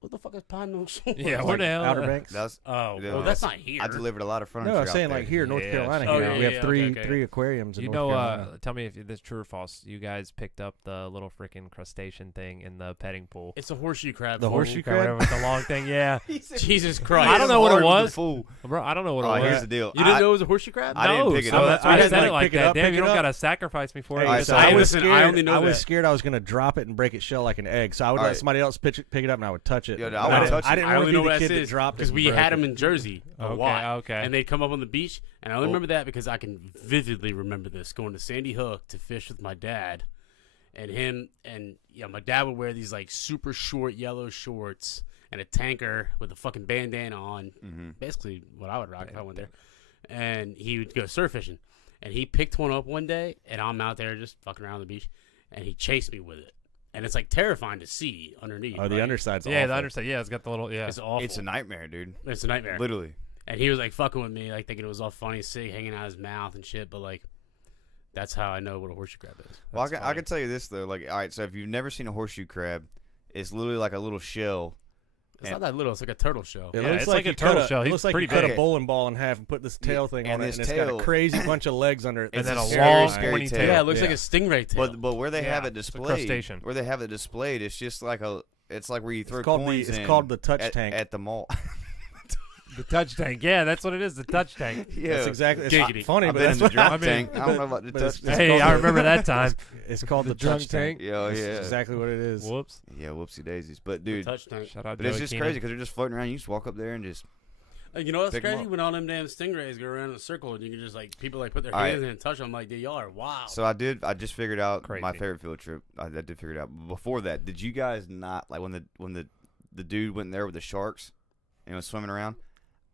What the fuck is Pine Knoll Shores? Yeah, It's where like the hell? Outer Banks. That's Oh, Yeah, well, that's not here. I delivered a lot of furniture. No, I'm out saying there. like here, North Yeah, Carolina. sure. Here Oh, we yeah, have three okay. three aquariums. In You North know, Carolina. tell me if this is true or false. You guys picked up the little freaking crustacean thing in the petting pool. It's a horseshoe crab. The fool. horseshoe crab? Whatever with the long thing. Yeah, Jesus Christ. I don't know what it Hard with the was. fool. bro. I don't know what Oh, it was. here's the deal. You didn't know it was a horseshoe crab? I didn't pick it so up. that's I why I didn't, said like, it like pick it that. up, Damn, pick you it don't up. gotta sacrifice me for it. All right, You so gotta- I was listen, scared. I only know I was that. scared I was gonna drop it and break its shell like an egg. So I would All let right. somebody else pick it up and I would touch it. Yeah, But I wouldn't touch it. I didn't I want only to know be what the that kid that is dropped it. because and we broke had it. them in Jersey a Okay, lot. okay. And they'd come up on the beach, and I only remember that because I can vividly remember this going to Sandy Hook to fish with my dad, and him and my dad would wear these like super short yellow shorts and a tanker with a fucking bandana on, basically what I would rock if I went there, and he would go surf fishing, and he picked one up one day, and I'm out there just fucking around the beach, and he chased me with it. and it's like terrifying to see underneath. Oh, the right? underside's Yeah, awful. the underside. Yeah, it's got the little. Yeah, It's awful. It's a nightmare, dude. It's a nightmare. Literally. And he was like fucking with me, like thinking it was all funny, sick, hanging out his mouth and shit. But like, that's how I know what a horseshoe crab is. Well, That's I funny. can tell you this though. Like, all right, so if you've never seen a horseshoe crab, it's literally like a little shell. It's not that little. It's like a turtle shell. It Yeah, looks it's like like a you turtle cut shell. It He's looks like pretty you cut big. a bowling ball in half and put this tail thing and on it, this and it's got tail- a crazy bunch of legs under it. and It's then a scary, long scary pointy tail. tail. Yeah, it looks like Yeah. a stingray tail. But where they have it it's a displayed, crustacean. where they have it displayed, it's just like it's like where you throw It's called the- coins it's in called the touch at, tank. at the mall. The touch tank. Yeah, that's what it is. The touch tank. Yeah, That's exactly. It's Giggity. funny, I've but been that's in the what drunk I mean, tank. I don't know about the but touch it's tank. Hey, called I the- remember that time. It's called the drunk touch tank. Yeah, That's yeah. exactly what it is. Whoops. Yeah, whoopsie daisies. But The dude, touch tank. Shout out. but it's Joey just Keenan. crazy because they're just floating around. You just walk up there and just. You know what's Pick 'em crazy? up. When all them damn stingrays go around in a circle and you can just like people like put their All hands right. in and touch them like, dude, y'all are wow. So I just figured out my Crazy. favorite field trip. I did figure it out. Before that, did you guys not like when the dude went in there with the sharks and was swimming around?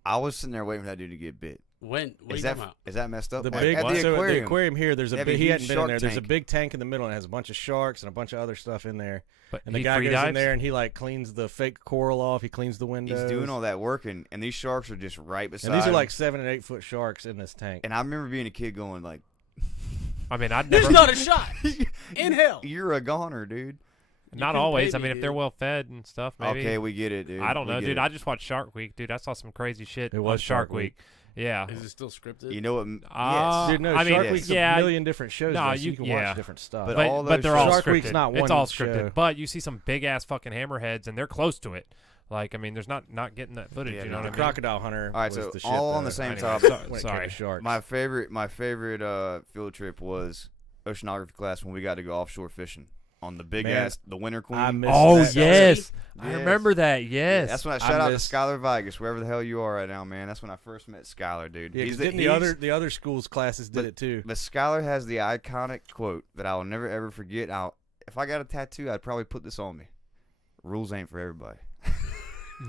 I was sitting there waiting for that dude to get bit. What are you Is talking about? that messed up? The At- big at the so at aquarium. the aquarium here, there's They a have a big. He huge hadn't been in shark there. There's a tank. big tank in the middle and it has a bunch of sharks and a bunch of other stuff in there. But And the he guy free goes dives? in there and he like cleans the fake coral off. He cleans the windows. He's doing all that work, and these sharks are just right beside And these are him. like 7 and 8 foot sharks in this tank. And I remember being a kid going like, I mean, I'd There's never. not a shot in hell. "You're a goner, dude." Not couldn't always. pay I mean, me, if they're dude. well fed and stuff, maybe. Okay, we get it, dude. I don't We know, get dude. it. I just watched Shark Week, dude. I saw some crazy shit. It on was Shark Shark Week. Yeah. Is it still scripted? You know what? Uh, yes. Dude, no, I mean, Shark yes. Week's yeah, a million different shows. no, though, so you can yeah. watch different stuff. But But, all but those they're all Shark scripted. Week's not It's one all show. scripted. But you see some big ass fucking hammerheads, and they're close to it. Like, I mean, there's not getting that footage. Yeah, you no, know the what I mean? crocodile hunter. All right, was so the shit all on though. the same Anyway, topic. so- When it came sorry. to sharks. My favorite field trip was oceanography class when we got to go offshore fishing on the big Man, ass the Winter Queen. I missed Oh that. yes, I Yes. remember that. Yes, That's when I I shout out to miss- Skylar Vigas, wherever the hell you are right now, man. That's when I first met Skylar, dude. Yeah, He's 'cause didn't the other schools classes did But- it too. But Skylar has the iconic quote that I will never ever forget. If I got a tattoo, I'd probably put this on me. Rules ain't for everybody.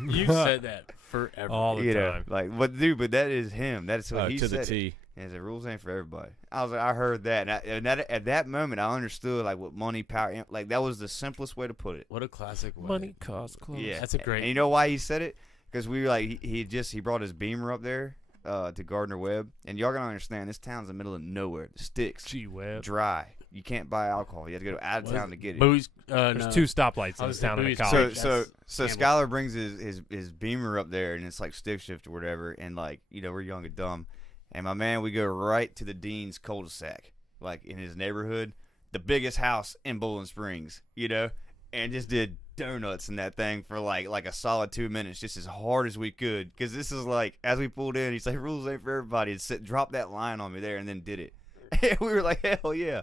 You've said that forever. all the You know, time. like, but that is him. That's what he To the said. T. And the rules ain't for everybody. I was like, I heard that, at that moment, I understood like what money, power, like that was the simplest way to put it. What a classic way. Money costs clothes. Yeah, That's a great- And you know why he said it? Because we were like, he brought his Beamer up there to Gardner Webb, and y'all gotta understand, this town's in the middle of nowhere. The sticks, Gee Webb. dry. You can't buy alcohol. You have to go out of town to get it. Booze. There's No. 2 stoplights I in was this town and a Booze- college. So Campbell. Skylar brings his Beamer up there, and it's like stick shift or whatever, and like, you know, we're young and dumb, and my man, we go right to the Dean's cul-de-sac, like in his neighborhood, the biggest house in Bowling Springs, you know, and just did donuts in that thing for like a solid 2 minutes, just as hard as we could, because this is like, as we pulled in, he's like, rules ain't for everybody, and dropped that line on me there, and then did it. And we were like, hell yeah.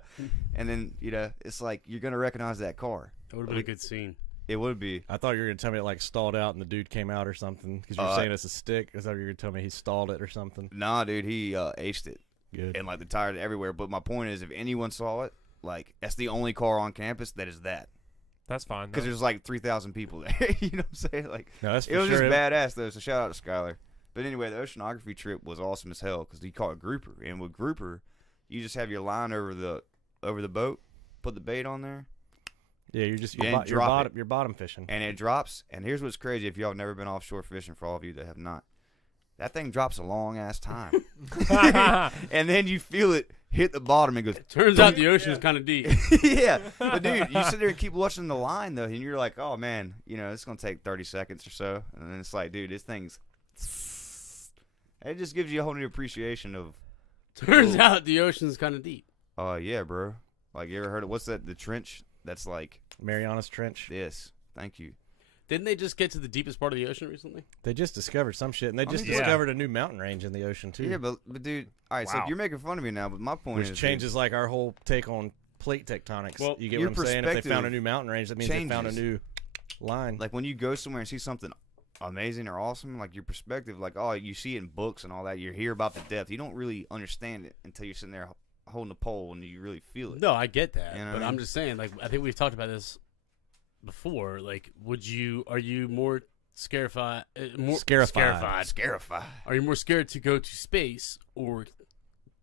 And then, you know, it's like, you're going to recognize that car. That would have been a good scene. It would be. I thought you were gonna tell me it like stalled out and the dude came out or something because you were saying it's a stick. I thought you were gonna tell me he stalled it or something. Nah, dude, he aced it. Good. And like the tires everywhere. But my point is, if anyone saw it, like, that's the only car on campus that is that. That's fine. Because though. there's like 3,000 people there. You know what I'm saying? Like, No, that's it for was sure. just badass, though. So shout out to Skylar. But anyway, the oceanography trip was awesome as hell because he caught a grouper. And with grouper, you just have your line over the boat, put the bait on there, Yeah, you're just Yeah, and drop it. you're bottom fishing. and it drops. And here's what's crazy if y'all have never been offshore fishing, for all of you that have not. That thing drops a long ass time. And then you feel it hit the bottom and goes, Turns out the ocean is kind of deep. yeah. But dude, you sit there and keep watching the line though, and you're like, oh man, you know, it's gonna take 30 seconds or so. And then it's like, dude, this thing's it just gives you a whole new appreciation of Turns out the ocean's kind of deep. yeah, bro. Like, you ever heard of what's that, the trench that's like Marianas Trench. this? Thank you. Didn't they just get to the deepest part of the ocean recently? They just discovered some shit, and they just yeah. discovered a new mountain range in the ocean too. Yeah, but dude, all right, so Wow. you're making fun of me now, but my point which is, changes like our whole take on plate tectonics. Well, you get your what I'm saying? If they found a perspective new mountain range, that means they found a changes. new line. dude, like when you go somewhere and see something amazing or awesome, like your perspective, like, oh, you see it in books and all that, you hear about the depth, you don't really understand it until you're sitting there holding the pole and you really feel it. No, I get that, You know what but I I'm mean? just saying. Like, I think we've talked about this before. Like, are you more scarified? Scarify. Are you more scared to go to space or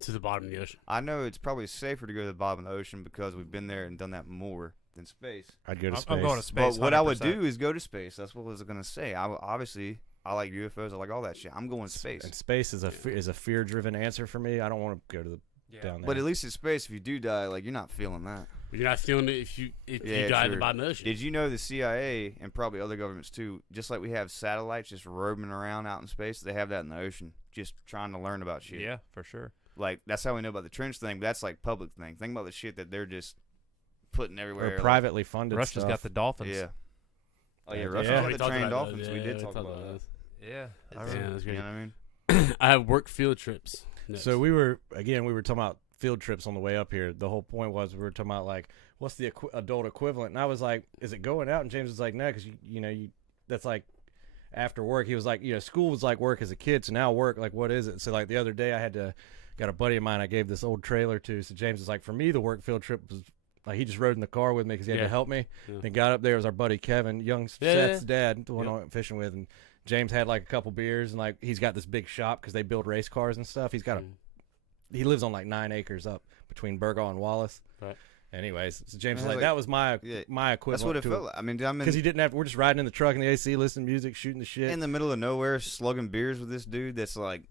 to the bottom of the ocean? I know it's probably safer to go to the bottom of the ocean because we've been there and done that more. than space. I'd go to space. I'm going to space. But what I would 100%. do is go to space. That's what I was gonna say. Obviously I like UFOs. I like all that shit. I'm going to space. And space is a fear-driven answer for me. I don't want to go to down there. But at least in space, if you do die, like you're not feeling that. You're not feeling it if you die in the bottom of the ocean. Did you know the CIA and probably other governments too, just like we have satellites just roaming around out in space, they have that in the ocean, just trying to learn about shit. Yeah, for sure. Like that's how we know about the trench thing. But that's like public thing. Think about the shit that they're just putting everywhere. Or privately funded Russia's stuff. got the dolphins. Yeah. Oh yeah, Yeah. Russia's Yeah. got We the talked trained about dolphins. that. We Yeah, did we talk talked about that. Yeah. Yeah, That's that's You great. know what I mean? I have work field trips. Next. So we were talking about field trips on the way up here. The whole point was we were talking about like what's the adult equivalent, and I was like, is it going out? And James was like, no, because you that's like after work. He was like, school was like work as a kid, so now work, like what is it? So like the other day I got a buddy of mine I gave this old trailer to. So James was like, for me the work field trip was like he just rode in the car with me because he had to help me. Yeah. Then got up there was our buddy Kevin, young Seth's dad, the one I went fishing with, and James had like a couple beers and like he's got this big shop because they build race cars and stuff. He's got he lives on like 9 acres up between Burgaw and Wallace. Right. Anyways, so James was Man, like, that was my equivalent. That's what it to felt like. I mean, because he didn't have. We're just riding in the truck in the AC, listening to music, shooting the shit. in the middle of nowhere, slugging beers with this dude that's like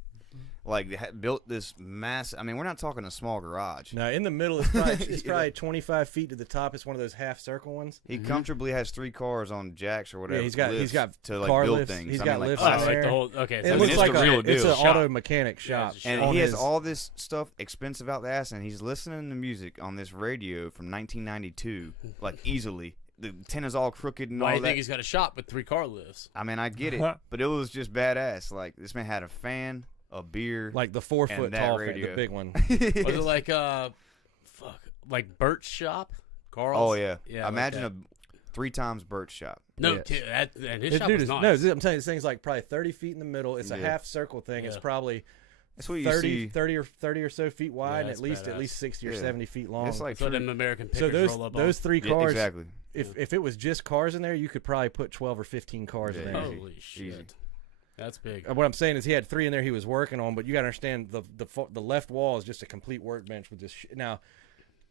built this mass. I mean, we're not talking a small garage. No, in the middle, it's probably 25 feet to the top. It's one of those half circle ones. He comfortably has 3 cars on jacks or whatever. Yeah, he's got to like car build lifts. things. He's I got mean, like lifts Oh, in it's like there. the whole. Okay, It so looks it's like the real it's deal. an Shop. auto mechanic shop. it's a And on he has his- all this stuff expensive out the ass, and he's listening to music on this radio from 1992, like easily. The antenna's all crooked and Why all do you that. think he's got a shop with 3 car lifts? I mean, I get it, but it was just badass. Like this man had a fan, a beer, Like the 4 foot And that tall fan, radio. the big one. Was it like like Bert's shop? Carl's? Oh yeah, Yeah. Imagine like a 3 times Burt shop. no, Yeah. and his This shop dude was is nice. no. I'm saying this thing's like probably 30 feet in the middle. It's a Yeah. half circle thing. It's Yeah. probably That's what you 30 see. 30 or so feet wide, and that's at least badass. 60 or Yeah. 70 feet long. It's like So them American so pickers roll up those on. 3 Yeah, cars. exactly. If it was just cars in there, you could probably put 12 or 15 cars in Yeah. there. Holy shit. Easy. That's big. What I'm saying is he had 3 in there he was working on, but you got to understand the left wall is just a complete workbench with this shit. Now,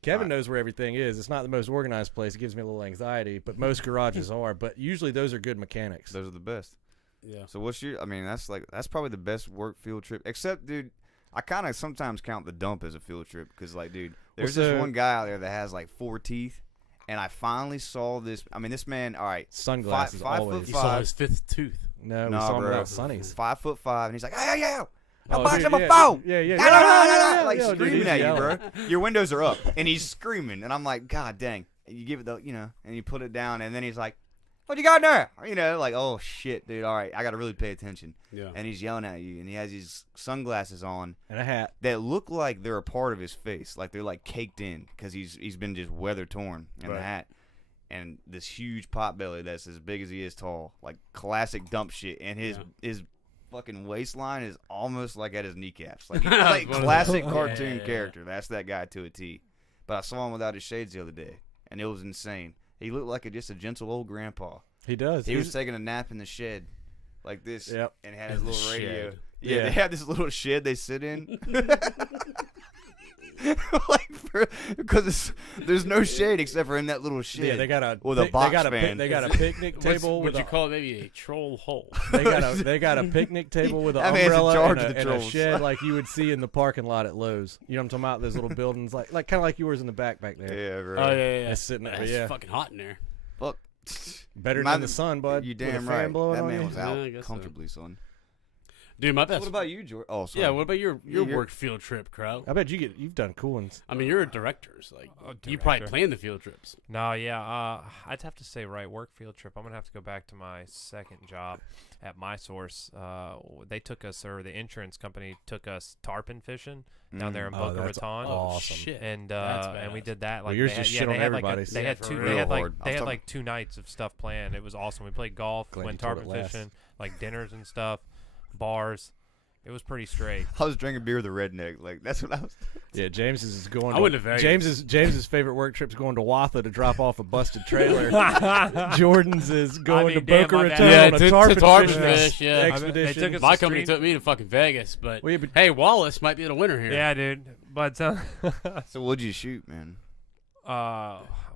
Kevin knows where everything is. It's not the most organized place. It gives me a little anxiety, but most garages are. But usually those are good mechanics. Those are the best. Yeah. So what's your? I mean, that's probably the best work field trip. Except, dude, I kind of sometimes count the dump as a field trip because, like, dude, there's this one guy out there that has like 4 teeth, and I finally saw this. I mean, this man. All right, Sunglasses five always. foot He 5. saw his 5th tooth. No, we Nah, saw him bro. without sunnies. 5'5", and he's like, hey, yo, Oh, I'm boxing dude, my yeah, phone. Yeah, yeah. Like Yo, dude, screaming he's at you, yelling. bro. Your windows are up, and he's screaming, and I'm like, God dang. You give it the, and you put it down, and then he's like, what you got there? Like, oh shit, dude. All right, I gotta really pay attention. Yeah. And he's yelling at you, and he has these sunglasses on And a hat. that look like they're a part of his face, like they're like caked in because he's been just weather torn in the Right. hat, and this huge pot belly that's as big as he is tall, like classic dump shit, and his fucking waistline is almost like at his kneecaps, like classic cartoon Yeah. character. That's that guy to a T. But I saw him without his shades the other day, and it was insane. He looked like just a gentle old grandpa. He does. He was taking a nap in the shed, like this, Yep. and had his In the little radio. shed. Yeah, Yeah. they have this little shed they sit in. Because there's no shade except for in that little shed. Yeah, they got a with a box fan. They got a picnic table Would with you call it maybe a troll hole? they got a picnic table with an That man's in umbrella charge and, of the and a trolls. shed like you would see in the parking lot at Lowe's. You know what I'm talking about? Those little buildings like kind of like yours in the back there. Yeah, bro. Oh yeah. It's sitting there, It's yeah. fucking hot in there. Fuck. Better My- than the sun, bud. You with a damn fan right. blowing That on man you. was Yeah, out I guess so. comfortably, son. Dude, my best. What about you, George? Oh, sorry. Yeah. What about your Yeah, work field trip, Crow? I bet you've done cool ones. I mean, you're a director. So like, you probably director. plan the field trips. No, yeah. I'd have to say, work field trip. I'm gonna have to go back to my second job at my source. They took us, or the insurance company took us tarpon fishing down there in Oh, Boca that's Raton. awesome. Shit. And That's and we badass. did that. Well, Like yours they just had, shit on they had everybody's. They had Yeah, two. for They real had hard. I they was had talking- like 2 nights of stuff planned. It was awesome. We played golf, Glad you went told tarpon it last. fishing, like dinners and stuff, bars. It was pretty straight. I was drinking beer with a redneck. Like, that's what I was. Yeah, James is going. I went to Vegas. James's favorite work trip's going to Watha to drop off a busted trailer. Jordan's is going to damn, Boca my Raton bad. on Yeah, a to tarpon tarpon fishing fish, yeah. expedition. They took us- My company stream- took me to fucking Vegas, but Well, yeah, but- hey, Wallace might be the winner here. Yeah, dude. But So what'd you shoot, man?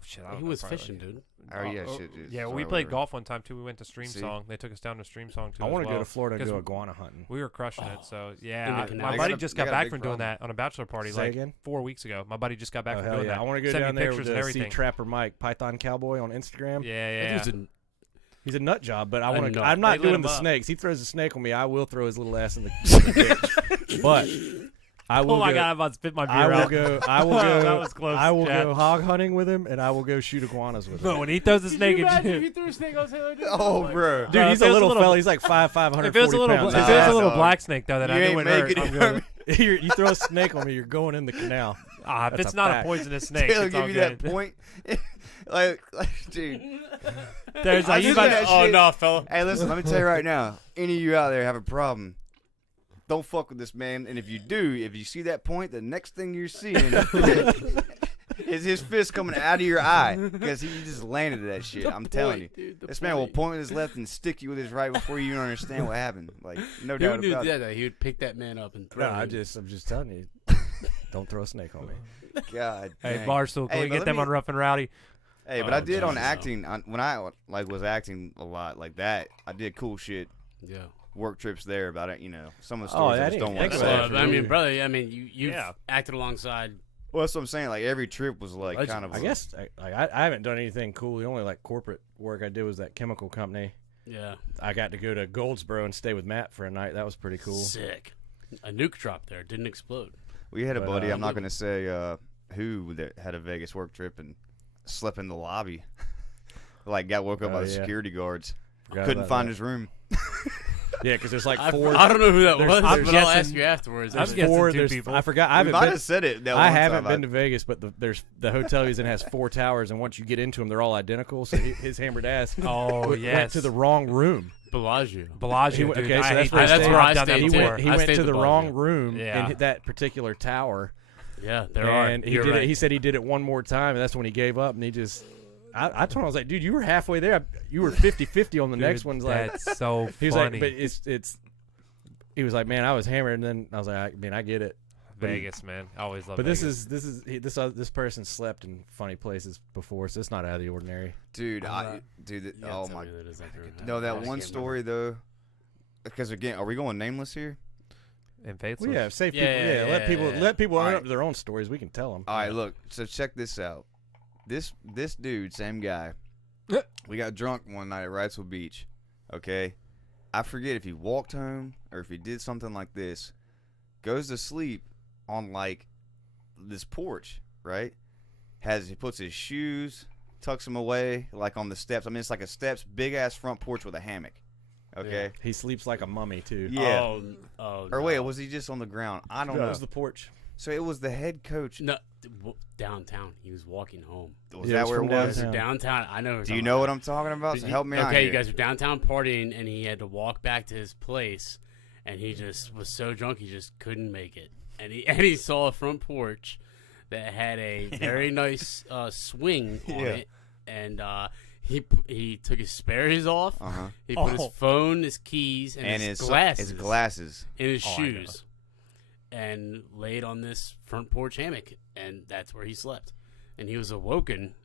shit, I don't He know, was probably fishing, like- dude. Oh yeah, shit. Dude. Yeah, Sorry, we played whatever. golf one time too. We went to Stream See? Song. They took us down to Stream Song too. I want to go to Florida and 'cause go iguana hunting. We were crushing it. So in yeah, the my canal. buddy They just got got a back big from doing problem. that on a bachelor party Say like again? 4 weeks ago. My buddy just got back Oh, from hell doing yeah. that. I want to go Sent me down there pictures with and the Sea everything. Trapper Mike, Python Cowboy on Instagram. Yeah. That dude's He's a nut job, but I I'm know. not They lit doing him the up. snakes. He throws a snake on me, I will throw his little ass in the ditch. But I will Oh my go, god, I'm about to spit my beer I will out. go. I will go. That was close, I will Chad. go hog hunting with him, and I will go shoot iguanas with him. But when he throws a snake at you, you threw a snake on Taylor? Oh, bro. Dude, Bro, he's if it a was a little little- fella. He's like 5'5", if it was a little, pounds. if it was a little dog. black snake though, that You I knew ain't would hurt. making I'm it. good. You throw a snake on me, you're going in the canal. If That's it's a not fact. a poisonous snake, Taylor it's give all you good. that point. like, dude. There's I like you just got. that Oh shit. no, fella. Hey, listen, let me tell you right now. Any of you out there have a problem, don't fuck with this man. And if you do, if you see that point, the next thing you're seeing is his fist coming out of your eye because he just landed that shit. I'm telling you. Dude, the This man will point. point with his left and stick you with his right before you even understand what happened. Like, no He doubt would do about it. that. He would pick that man up and throw No, him. I'm just telling you, don't throw a snake on me. God Hey, dang. Barstool, can Hey, we but get let them me- on Rough and Rowdy? Hey, but I Oh, did on Jesus, no. acting when I was acting a lot like that. I did cool shit, Yeah. work trips there about it. You know, some of the Oh, stories I I just didn't don't want think to about say. it. Well, I mean, you. brother. I mean, you've Yeah. acted alongside. Well, that's what I'm saying. Like every trip was like Legend. kind of. I guess I haven't done anything cool. The only like corporate work I did was that chemical company. Yeah. I got to go to Goldsboro and stay with Matt for a night. That was pretty cool. Sick. A nuke dropped there. Didn't explode. We had a But, buddy. I'm not we- going to say who that had a Vegas work trip and slept in the lobby. Like got woke up Oh, by the yeah. security guards. Forgot Couldn't about find that. his room. Yeah, because there's like I four. don't know who that There's- was, I'm but I'll ask guessing- you afterwards. I'm There's guessing four. two There's people. I forgot. I We haven't might been. have said it. That I one haven't time. been to Vegas, but there's the hotel he's in has 4 towers, and once you get into them, they're all identical. So his hammered ass Oh went yes, to the wrong room. Bellagio. Bellagio. He- dude, okay, so I that's hate where that. he stayed. where I I've done that stayed He before. before. went. He I went stayed to at the the wrong Bellagio. room Yeah. in that particular tower, Yeah, there are. and he You're did right. it. He said he did it one more time, and that's when he gave up. And he just, I told him, I was like, dude, you were halfway there. You were 50-50 on the Dude, next one's like. that's so He was funny. like, but it's. He was like, man, I was hammered, and then I was like, I get it. Vegas, man. I always love. But Vegas. this person slept in funny places before, so it's not out of the ordinary. Dude, You gotta oh tell my. me that is after. No, I that just one can't story though. Because again, are we going nameless here? and Faithful. Well, yeah, safe Yeah, people. yeah, Yeah, let yeah, people yeah. let people own Alright. up to their own stories. We can tell them. All right, look. So check this out. This dude, same guy. We got drunk one night at Wrightsville Beach. Okay, I forget if he walked home or if he did something like this. Goes to sleep on like this porch, right? He puts his shoes, tucks them away like on the steps. I mean, it's like a steps, big ass front porch with a hammock. Okay. He sleeps like a mummy too. Yeah. Oh, Or no. wait, was he just on the ground? I don't No, it know. was the porch. So it was the head coach. No, downtown. He was walking home. Was Yeah, that it's where it from was? downtown. Downtown. I know. Do you know what I'm talking about? So help me out Okay, here. you guys are downtown partying, and he had to walk back to his place, and he just was so drunk he just couldn't make it. And he saw a front porch that had a very nice swing on Yeah. it, and he took his spares off. Uh-huh. He put his Oh. phone, his keys, and his glasses, His glasses. and his Oh, I know. shoes, and laid on this front porch hammock, and that's where he slept. And he was awoken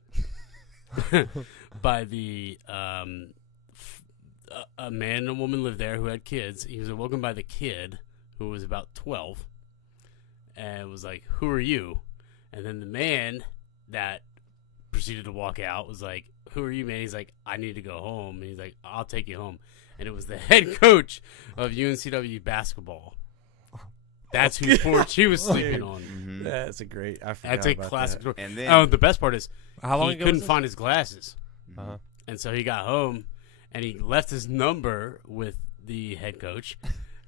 by the a man and a woman lived there who had kids. He was awoken by the kid who was about 12, and was like, "Who are you?" And then the man that proceeded to walk out was like, "Who are you, man?" He's like, "I need to go home." And he's like, "I'll take you home." And it was the head coach of UNCW basketball. That's whose porch he was sleeping on. Mhm. That's a great. I forgot That's a about classic that. story. And then Oh, the best part is How long he ago couldn't was this? find his glasses, Uh-huh. and so he got home and he left his number with the head coach,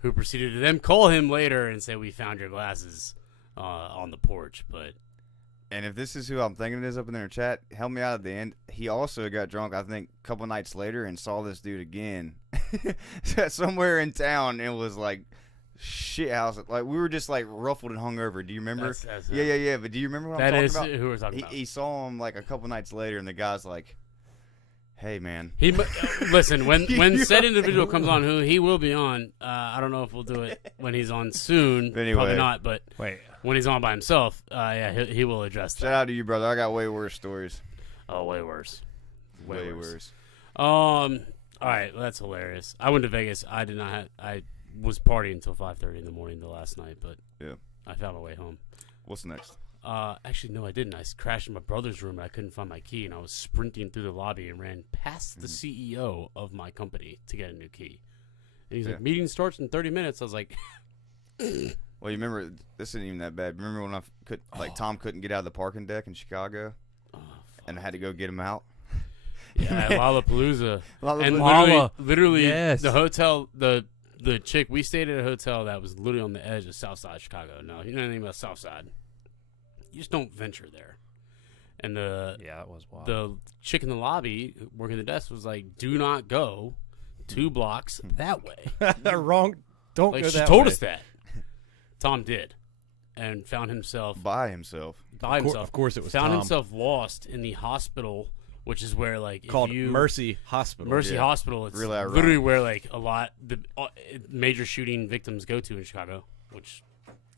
who proceeded to then call him later and say, "We found your glasses on the porch." But and if this is who I'm thinking it is up in their chat, help me out at the end. He also got drunk, I think, a couple nights later and saw this dude again somewhere in town and was like, shit house. Like, we were just like ruffled and hungover. Do you remember? that's Yeah. But do you remember what that I'm is talking about? who we're talking about. He saw him like a couple nights later, and the guy's like, "Hey, man." Listen, when said individual comes on, who he will be on, I don't know if we'll do it when he's on soon. Anyway. Probably not, but Wait. when he's on by himself, yeah, he will address Shout that. out to you, brother. I got way worse stories. Oh, way worse. Way worse. All right, well, that's hilarious. I went to Vegas. I did not. I was partying until 5:30 in the morning the last night, but Yeah. I found my way home. What's next? Actually, no, I didn't. I crashed in my brother's room and I couldn't find my key, and I was sprinting through the lobby and ran past the CEO of my company to get a new key. And he's like, "Meeting starts in 30 minutes." I was like, Well, you remember, this isn't even that bad. Remember when Tom couldn't get out of the parking deck in Chicago? And I had to go get him out? "Yeah, Lollapalooza." And Lolla. literally, Yes. the hotel, the chick, we stayed at a hotel that was literally on the edge of Southside Chicago. No, you know anything about Southside? You just don't venture there. And that was wild. the chick in the lobby working the desk was like, "Do not go 2 blocks that way." Wrong. Don't Like, go she that told way. us that. Tom did, and found himself By himself. by himself. Of course, it was found Tom. himself lost in the hospital, which is where like Called if you, Mercy Hospital. Mercy Yeah. Hospital. It's Really ironic. literally where like a lot the major shooting victims go to in Chicago. Which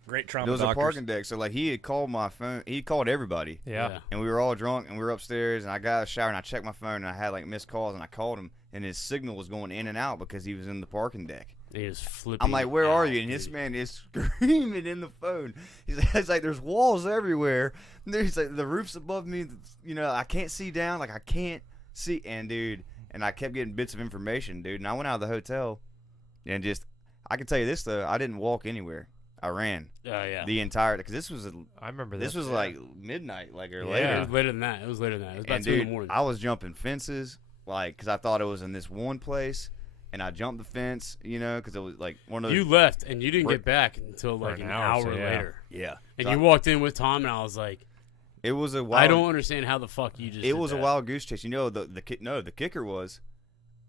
Great trauma There was a doctors. parking deck, so like he had called my phone. He called everybody. yeah. And we were all drunk, and we were upstairs, and I got out of the shower, and I checked my phone, and I had like missed calls, and I called him, and his signal was going in and out because he was in the parking deck. he was flipping. I'm like, "Where are out, you?" And this dude. man is screaming in the phone. He's like, "There's walls everywhere." And he's like, "The roof's above me. You know, I can't see down. Like I can't see." And dude, and I kept getting bits of information, dude. And I went out of the hotel, and I can tell you this though, I didn't walk anywhere. I ran Yeah. the entire, because this was I remember this was like midnight, like or Yeah, later. it was later than that. It was later than that. It was about And 2 in the dude, morning. I was jumping fences, like, because I thought it was in this one place, and I jumped the fence, you know, because it was like one of those. You left and you didn't We're- get back until like an an hour, hour so yeah. later. Yeah. And So you walked in with Tom, and I was like, It was a wild. I don't understand how the fuck you just. It did was a that. wild goose chase. You know, the kicker was,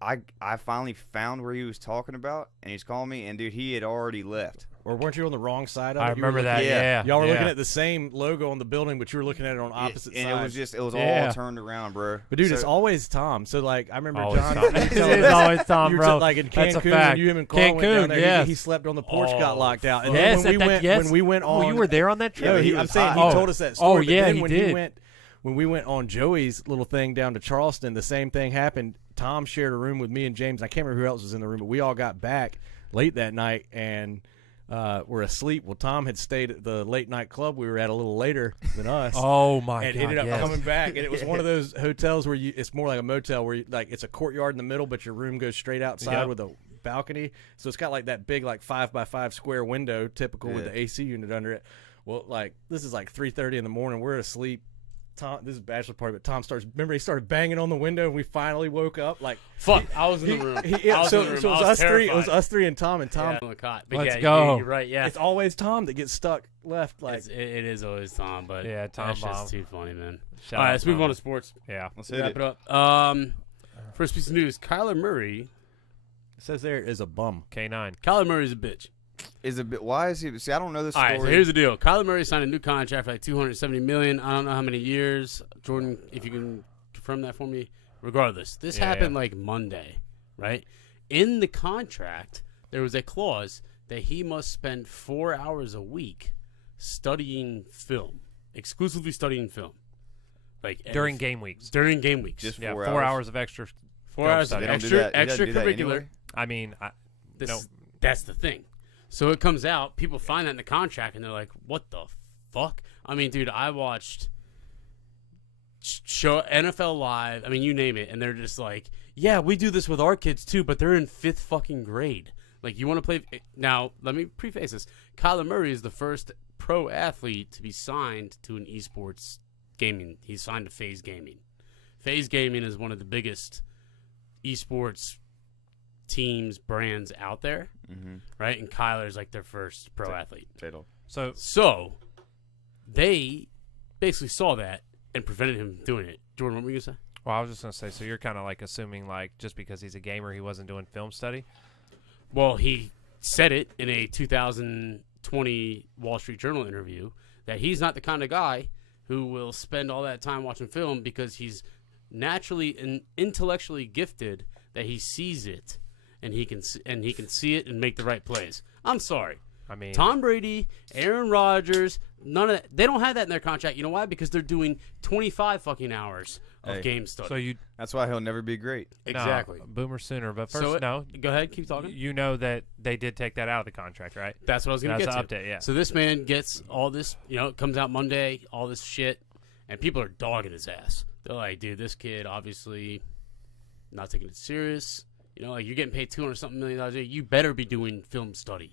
I finally found where he was talking about, and he's calling me, and dude, he had already left. Or weren't you on the wrong side of it? I You were remember that. looking- Yeah. Y'all were yeah. looking at the same logo on the building, but you were looking at it on opposite and sides. it was Yeah. all turned around, bro. But dude, So- it's always Tom. So like, I remember Always John. Tom. you It telling is us always Tom, you were bro. like in That's a Cancun, fact. and you him and Carl went down Cancun, there. yes. He slept on the porch, got Oh, locked out. And Yes, then when we went on, Oh, you were there on that trip. No, he I'm was saying hot. he told us that story. Oh, but yeah, then he when did. When we went on Joey's little thing down to Charleston, the same thing happened. Tom shared a room with me and James. I can't remember who else was in the room, but we all got back late that night and were asleep. Well, Tom had stayed at the late night club we were at a little later than us. Oh my And god! ended up yes. coming back, and it was one of those hotels where it's more like a motel where like it's a courtyard in the middle, but your room goes straight outside Yep. with a balcony. So it's got like that big like 5x5 square window, typical with Yeah. the AC unit under it. Well, like this is like 3:30 in the morning. We're asleep. Tom, this is a bachelor party, but Tom he started banging on the window, and we finally woke up. Like Fuck, I was in the room. I was so in the room. it was I us three. It was terrified. us three and Tom. And Tom, Yeah, on the cot. But Let's yeah, go. You're right. Yeah, it's always Tom that gets stuck left. Like it is always Tom. But Yeah, Tom that's Bomb. just too funny, man. Shout All right, out let's move Tom. on to sports. Yeah. Let's hit Wrap it. it up. First piece of news: Kyler Murray. it says there is a bum. K9. Kyler Murray's a bitch. Is a bit. Why is he? See, I don't know this All story. right, so here's the deal. Kyler Murray signed a new contract for like $270 million. I don't know how many years. Jordan, if you can confirm that for me. Regardless, this Yeah, happened yeah. like Monday, right? In the contract, there was a clause that he must spend 4 hours a week studying film, exclusively studying film, like During game weeks. during game weeks. Just Yeah, 4 4 hours. hours of extra. 4 film hours of study. They don't do extra that. He doesn't do that extracurricular. anyway? I mean, This, No. That's the thing. So it comes out, people find that in the contract, and they're like, what the fuck? I mean, dude, I watched show NFL Live, I mean, you name it, and they're just like, yeah, we do this with our kids too, but they're in 5th fucking grade. Like, you want to play... Now, let me preface this. Kyler Murray is the first pro athlete to be signed to an esports gaming. He's signed to FaZe Gaming. FaZe Gaming is one of the biggest esports teams, brands out there, right? And Kyler's like their first pro athlete. Fatal. So they basically saw that and prevented him doing it. Jordan, what were you going to say? well, I was just going to say, so you're kind of like assuming like just because he's a gamer, he wasn't doing film study? Well, he said it in a 2020 Wall Street Journal interview that he's not the kind of guy who will spend all that time watching film because he's naturally and intellectually gifted that he sees it and he can see it and make the right plays. I'm sorry. I mean, Tom Brady, Aaron Rodgers, none of that. They don't have that in their contract. You know why? Because they're doing 25 fucking hours of game study. So That's why he'll never be great. exactly. no, Boomer Sooner. But first, So no. Go ahead, keep talking. You know that they did take that out of the contract, right? That's what I was going to That's get the to. update, yeah. So this man gets all this, it comes out Monday, all this shit, and people are dogging his ass. They're like, dude, this kid obviously not taking it serious. Like you're getting paid $200-something million a year. You better be doing film study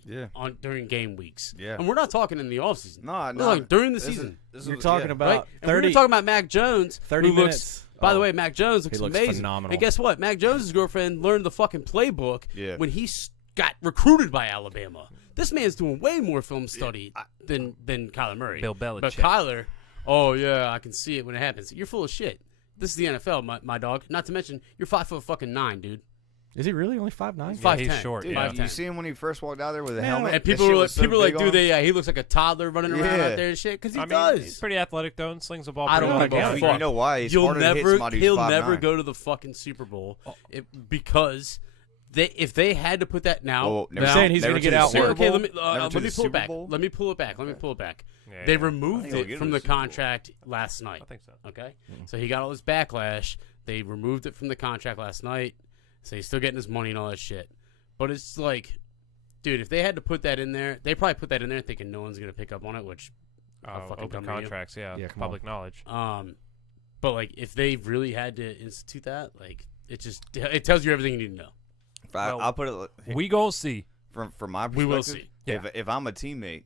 during game weeks. Yeah. And we're not talking in the offseason. No, We're talking during the season. You're talking about Right? And we were talking about Mac Jones. 30 who minutes. Looks, by the way, Mac Jones looks looks amazing. phenomenal. And guess what? Mac Jones' girlfriend learned the fucking playbook when he got recruited by Alabama. This man's doing way more film study than Kyler Murray. Bill Belichick. But Kyler, oh, yeah, I can see it when it happens. You're full of shit. This is the NFL, my dog. Not to mention, you're 5'9", dude. Is he really only 5'9"? Yeah, he's 5'10". short. Dude, Yeah. you see him when he first walked out there with a helmet? And people were like, dude, he looks like a toddler running around out there and shit. Because he does. He's pretty athletic, though, and slings the ball I pretty don't well. give a Yeah. fuck. You know why? He's harder to hit somebody who's He'll 5'9". never go to the fucking Super Bowl because if they had to put that now. You're saying he's going to get out. Okay, let me Never to pull the it Super back. Bowl? Let me pull it back. Yeah, They yeah. removed he'll get it him from to the the Super Bowl. contract last night. I think so. Okay, so he got all this backlash. They removed it from the contract last night. So he's still getting his money and all that shit. But it's like, dude, if they had to put that in there, they probably put that in there thinking no one's gonna pick up on it, which how fucking Open dumb are you? contracts, yeah. Yeah, come Public knowledge. But like, if they really had to institute that, like, it tells you everything you need to know. I'll put it We gon' see. from my perspective. We will see. If I'm a teammate,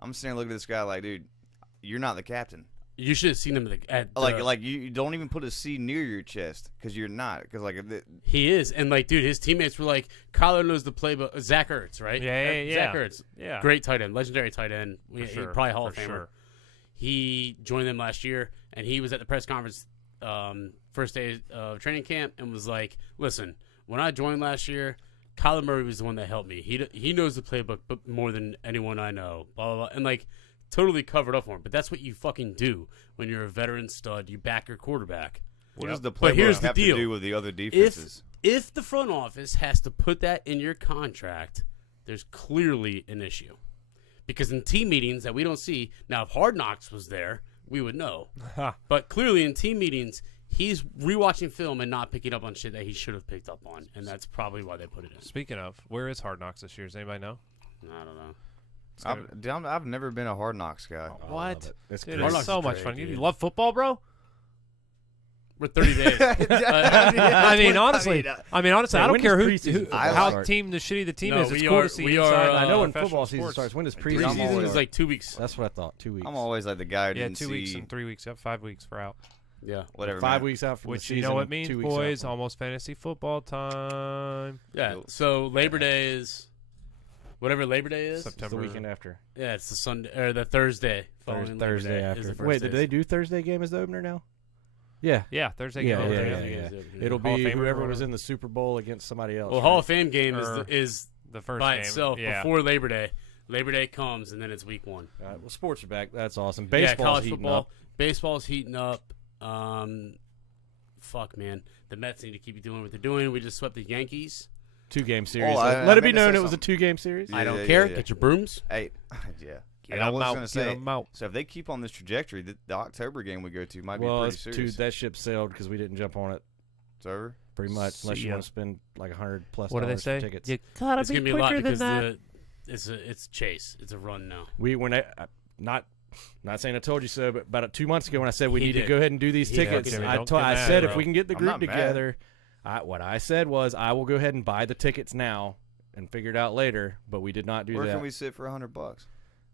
I'm standing looking at this guy like, dude, you're not the captain. You should have seen him Like you don't even put a C near your chest because you're not. Because he is, and like, dude, his teammates were like, Kyler knows the playbook. Zach Ertz, right? Yeah. Zach Ertz, Yeah. great tight end, legendary tight end. Sure, Probably Hall of for Famer. sure. He joined them last year, and he was at the press conference first day of training camp, and was like, "Listen, when I joined last year, Kyler Murray was the one that helped me. He knows the playbook, but more than anyone I know." Blah blah blah, and like. Totally covered up for him, but that's what you fucking do when you're a veteran stud. You back your quarterback. what does the But playbook here's the have deal. to do with the other defenses? If the front office has to put that in your contract, there's clearly an issue. Because in team meetings that we don't see, now if Hard Knocks was there, we would know. But clearly in team meetings, he's rewatching film and not picking up on shit that he should have picked up on, and that's probably why they put it in. Speaking of, where is Hard Knocks this year? Does anybody know? I don't know. I've never been a Hard Knocks guy. What? It's Dude, great. it's Knocks so is much great, fun. You dude. love football, bro? We're 30 days. I mean, honestly, I don't when care does who preseason how start? the shitty the team No, is. It's we cool are- to see we inside. are, I know when professional football season sports. starts. When does I'm preseason always- Preseason is start? like 2 weeks. That's what I thought. 2 weeks. I'm always like the guy who Yeah, didn't 2 weeks see and 3 weeks. Yep, 5 weeks for out. Yeah. whatever. 5 man. weeks out from Which the season. you know what it means, 2 weeks out boys? from- Almost fantasy football time. Yeah. So Labor Day is whatever Labor Day is. It's the September. weekend after. Yeah, it's the Sunday or the Thursday. following Labor Thursday Day is after. the first Wait, did days. they do Thursday game as the opener now? Yeah. Yeah, Thursday. Yeah, game yeah, over yeah, there. yeah. Yeah. It'll Hall of be Famer or whoever was whatever. in the Super Bowl against somebody else. Well, right? Hall of Fame game Or- is The first by game. itself Yeah. before Labor Day. Labor Day comes and then it's week 1. All right, well, sports are back. That's awesome. Yeah, Baseball's college heating football. up. Baseball's heating up. Fuck, man. The Mets need to keep doing what they're doing. We just swept the Yankees. 2-game series. I Let it be meant to say known it was a something. 2-game series. I don't Yeah, care. yeah. Get your brooms. Hey, yeah. Get And I 'em was out, going to get say, 'em out. so if they keep on this trajectory, the October game we go to might Well, be it's pretty serious. that ship sailed because we didn't jump on it It's over. pretty much, unless See you ya. want to spend like $100+ What do they for say? tickets. You gotta It's be gonna be a lot quicker than because that. it's Chase. It's a run now. We when I not saying I told you so, but about 2 months ago when I said we He need to did. go ahead and do these He tickets, did. I Don't get mad, said bro. if we can get the I'm group not mad. together, what I said was I will go ahead and buy the tickets now and figure it out later. But we did not do Where that. can we sit for $100?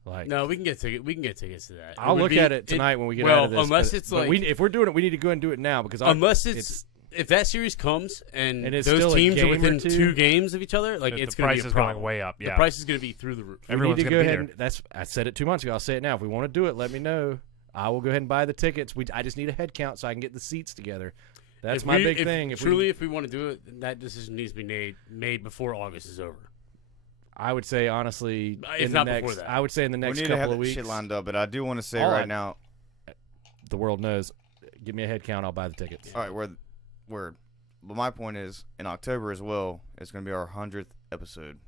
Like, No, we can get tickets. We can get tickets to that. I'll would look be- at it tonight when we get well, out of this. unless but- it's but like- if we're doing it, we need to go ahead and do it now because Unless if that series comes and it's still those a teams are game or within two, 2 games of each other, like The it's price going to be a is problem. going way up. Yeah. The price is going to be through the roof. we Everyone's need to gonna go be ahead. there. I said it 2 months ago. I'll say it now. If we want to do it, let me know. I will go ahead and buy the tickets. I just need a head count so I can get the seats together. That's my big thing. If we want to do it, that decision needs to be made before August is over. I would say honestly, If in not the before next, that. I would say in the We next need to couple have of that weeks, shit lined up, but I do want to say All right I- now. the world knows. Give me a head count. I'll buy the tickets. All right, but my point is, in October as well, it's going to be our 100th episode.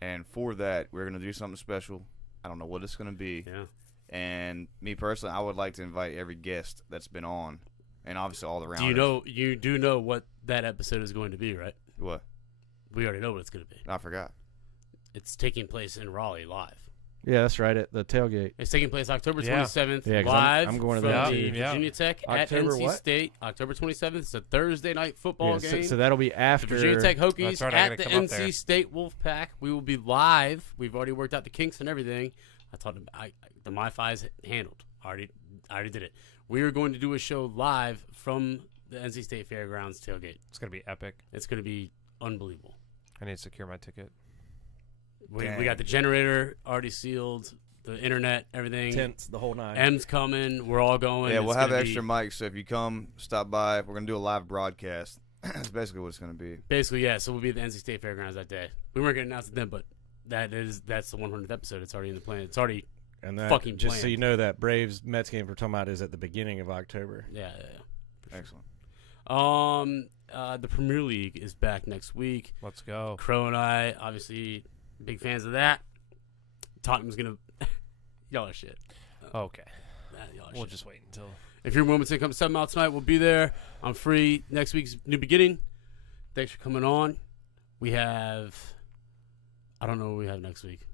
And for that, we're going to do something special. I don't know what it's going to be. Yeah. And me personally, I would like to invite every guest that's been on and obviously all the rounders. You do know what that episode is going to be, right? What? We already know what it's going to be. I forgot. It's taking place in Raleigh live. Yeah, that's right, at the tailgate. It's taking place October 27th, Yeah, 'cause live I'm going to from that the too. Virginia Tech October at NC what? State. October 27th. It's a Thursday night football Yeah, game. so that'll be The after. Virginia Tech Hokies That's right, I at gotta the come up there. NC State Wolfpack. We will be live. We've already worked out the kinks and everything. I told him the MiFi is handled. I already did it. We are going to do a show live from the NC State Fairgrounds tailgate. It's gonna be epic. It's going to be unbelievable. I need to secure my ticket. We Dang. got the generator already sealed, the internet, everything. Tents, the whole nine. M's coming. We're all going. Yeah, It's we'll have gonna extra be, mics, so if you come, stop by. We're going to do a live broadcast. That's basically what it's going to be. Basically, yeah. So we'll be at the NC State Fairgrounds that day. We weren't going to announce it then, but that's the 100th episode. It's already in the plan. It's already and that, fucking just so planned. you know, that Braves Mets game we're talking about is at the beginning of October. yeah. For Excellent. sure. The Premier League is back next week. Let's go. Crow and I, obviously, big fans of that. Tottenham's gonna y'all are shit. Okay. Y'all are We'll shit. just wait until. If you're in Wilmington, come 7 Mile tonight. We'll be there. I'm free. Next week's New Beginning. Thanks for coming on. We have, I don't know what we have next week.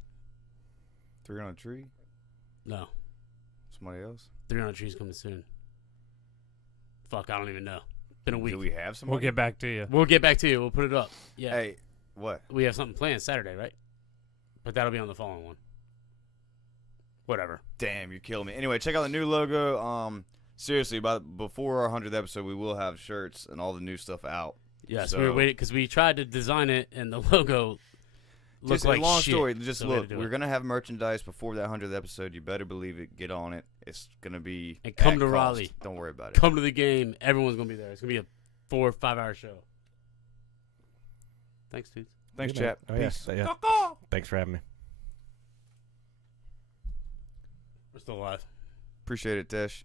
3 on a tree? No, Somebody else? 3 on a Tree's coming soon. Fuck, I don't even know. Been a week. Do we have somebody? We'll get back to you. We'll get back to you. We'll put it up. Yeah. Hey, what? We have something planned Saturday, right? But that'll be on the following one. Whatever. Damn, you're killing me. Anyway, check out the new logo. Seriously, before our 100th episode, we will have shirts and all the new stuff out. Yes, So- we were waiting because we tried to design it and the logo looked Just like a long shit. story. Just So we had look, to do we're it. gonna have merchandise before that 100th episode. You better believe it. Get on it. It's gonna be And come at to cost. Raleigh. Don't worry about it. Come to the game. Everyone's gonna be there. It's gonna be a 4 or 5 hour show. Thanks, dudes. Thanks, Yeah, man. chap. Oh, yeah. Peace. Yeah. Thanks for having me. We're still alive. Appreciate it, Tesh.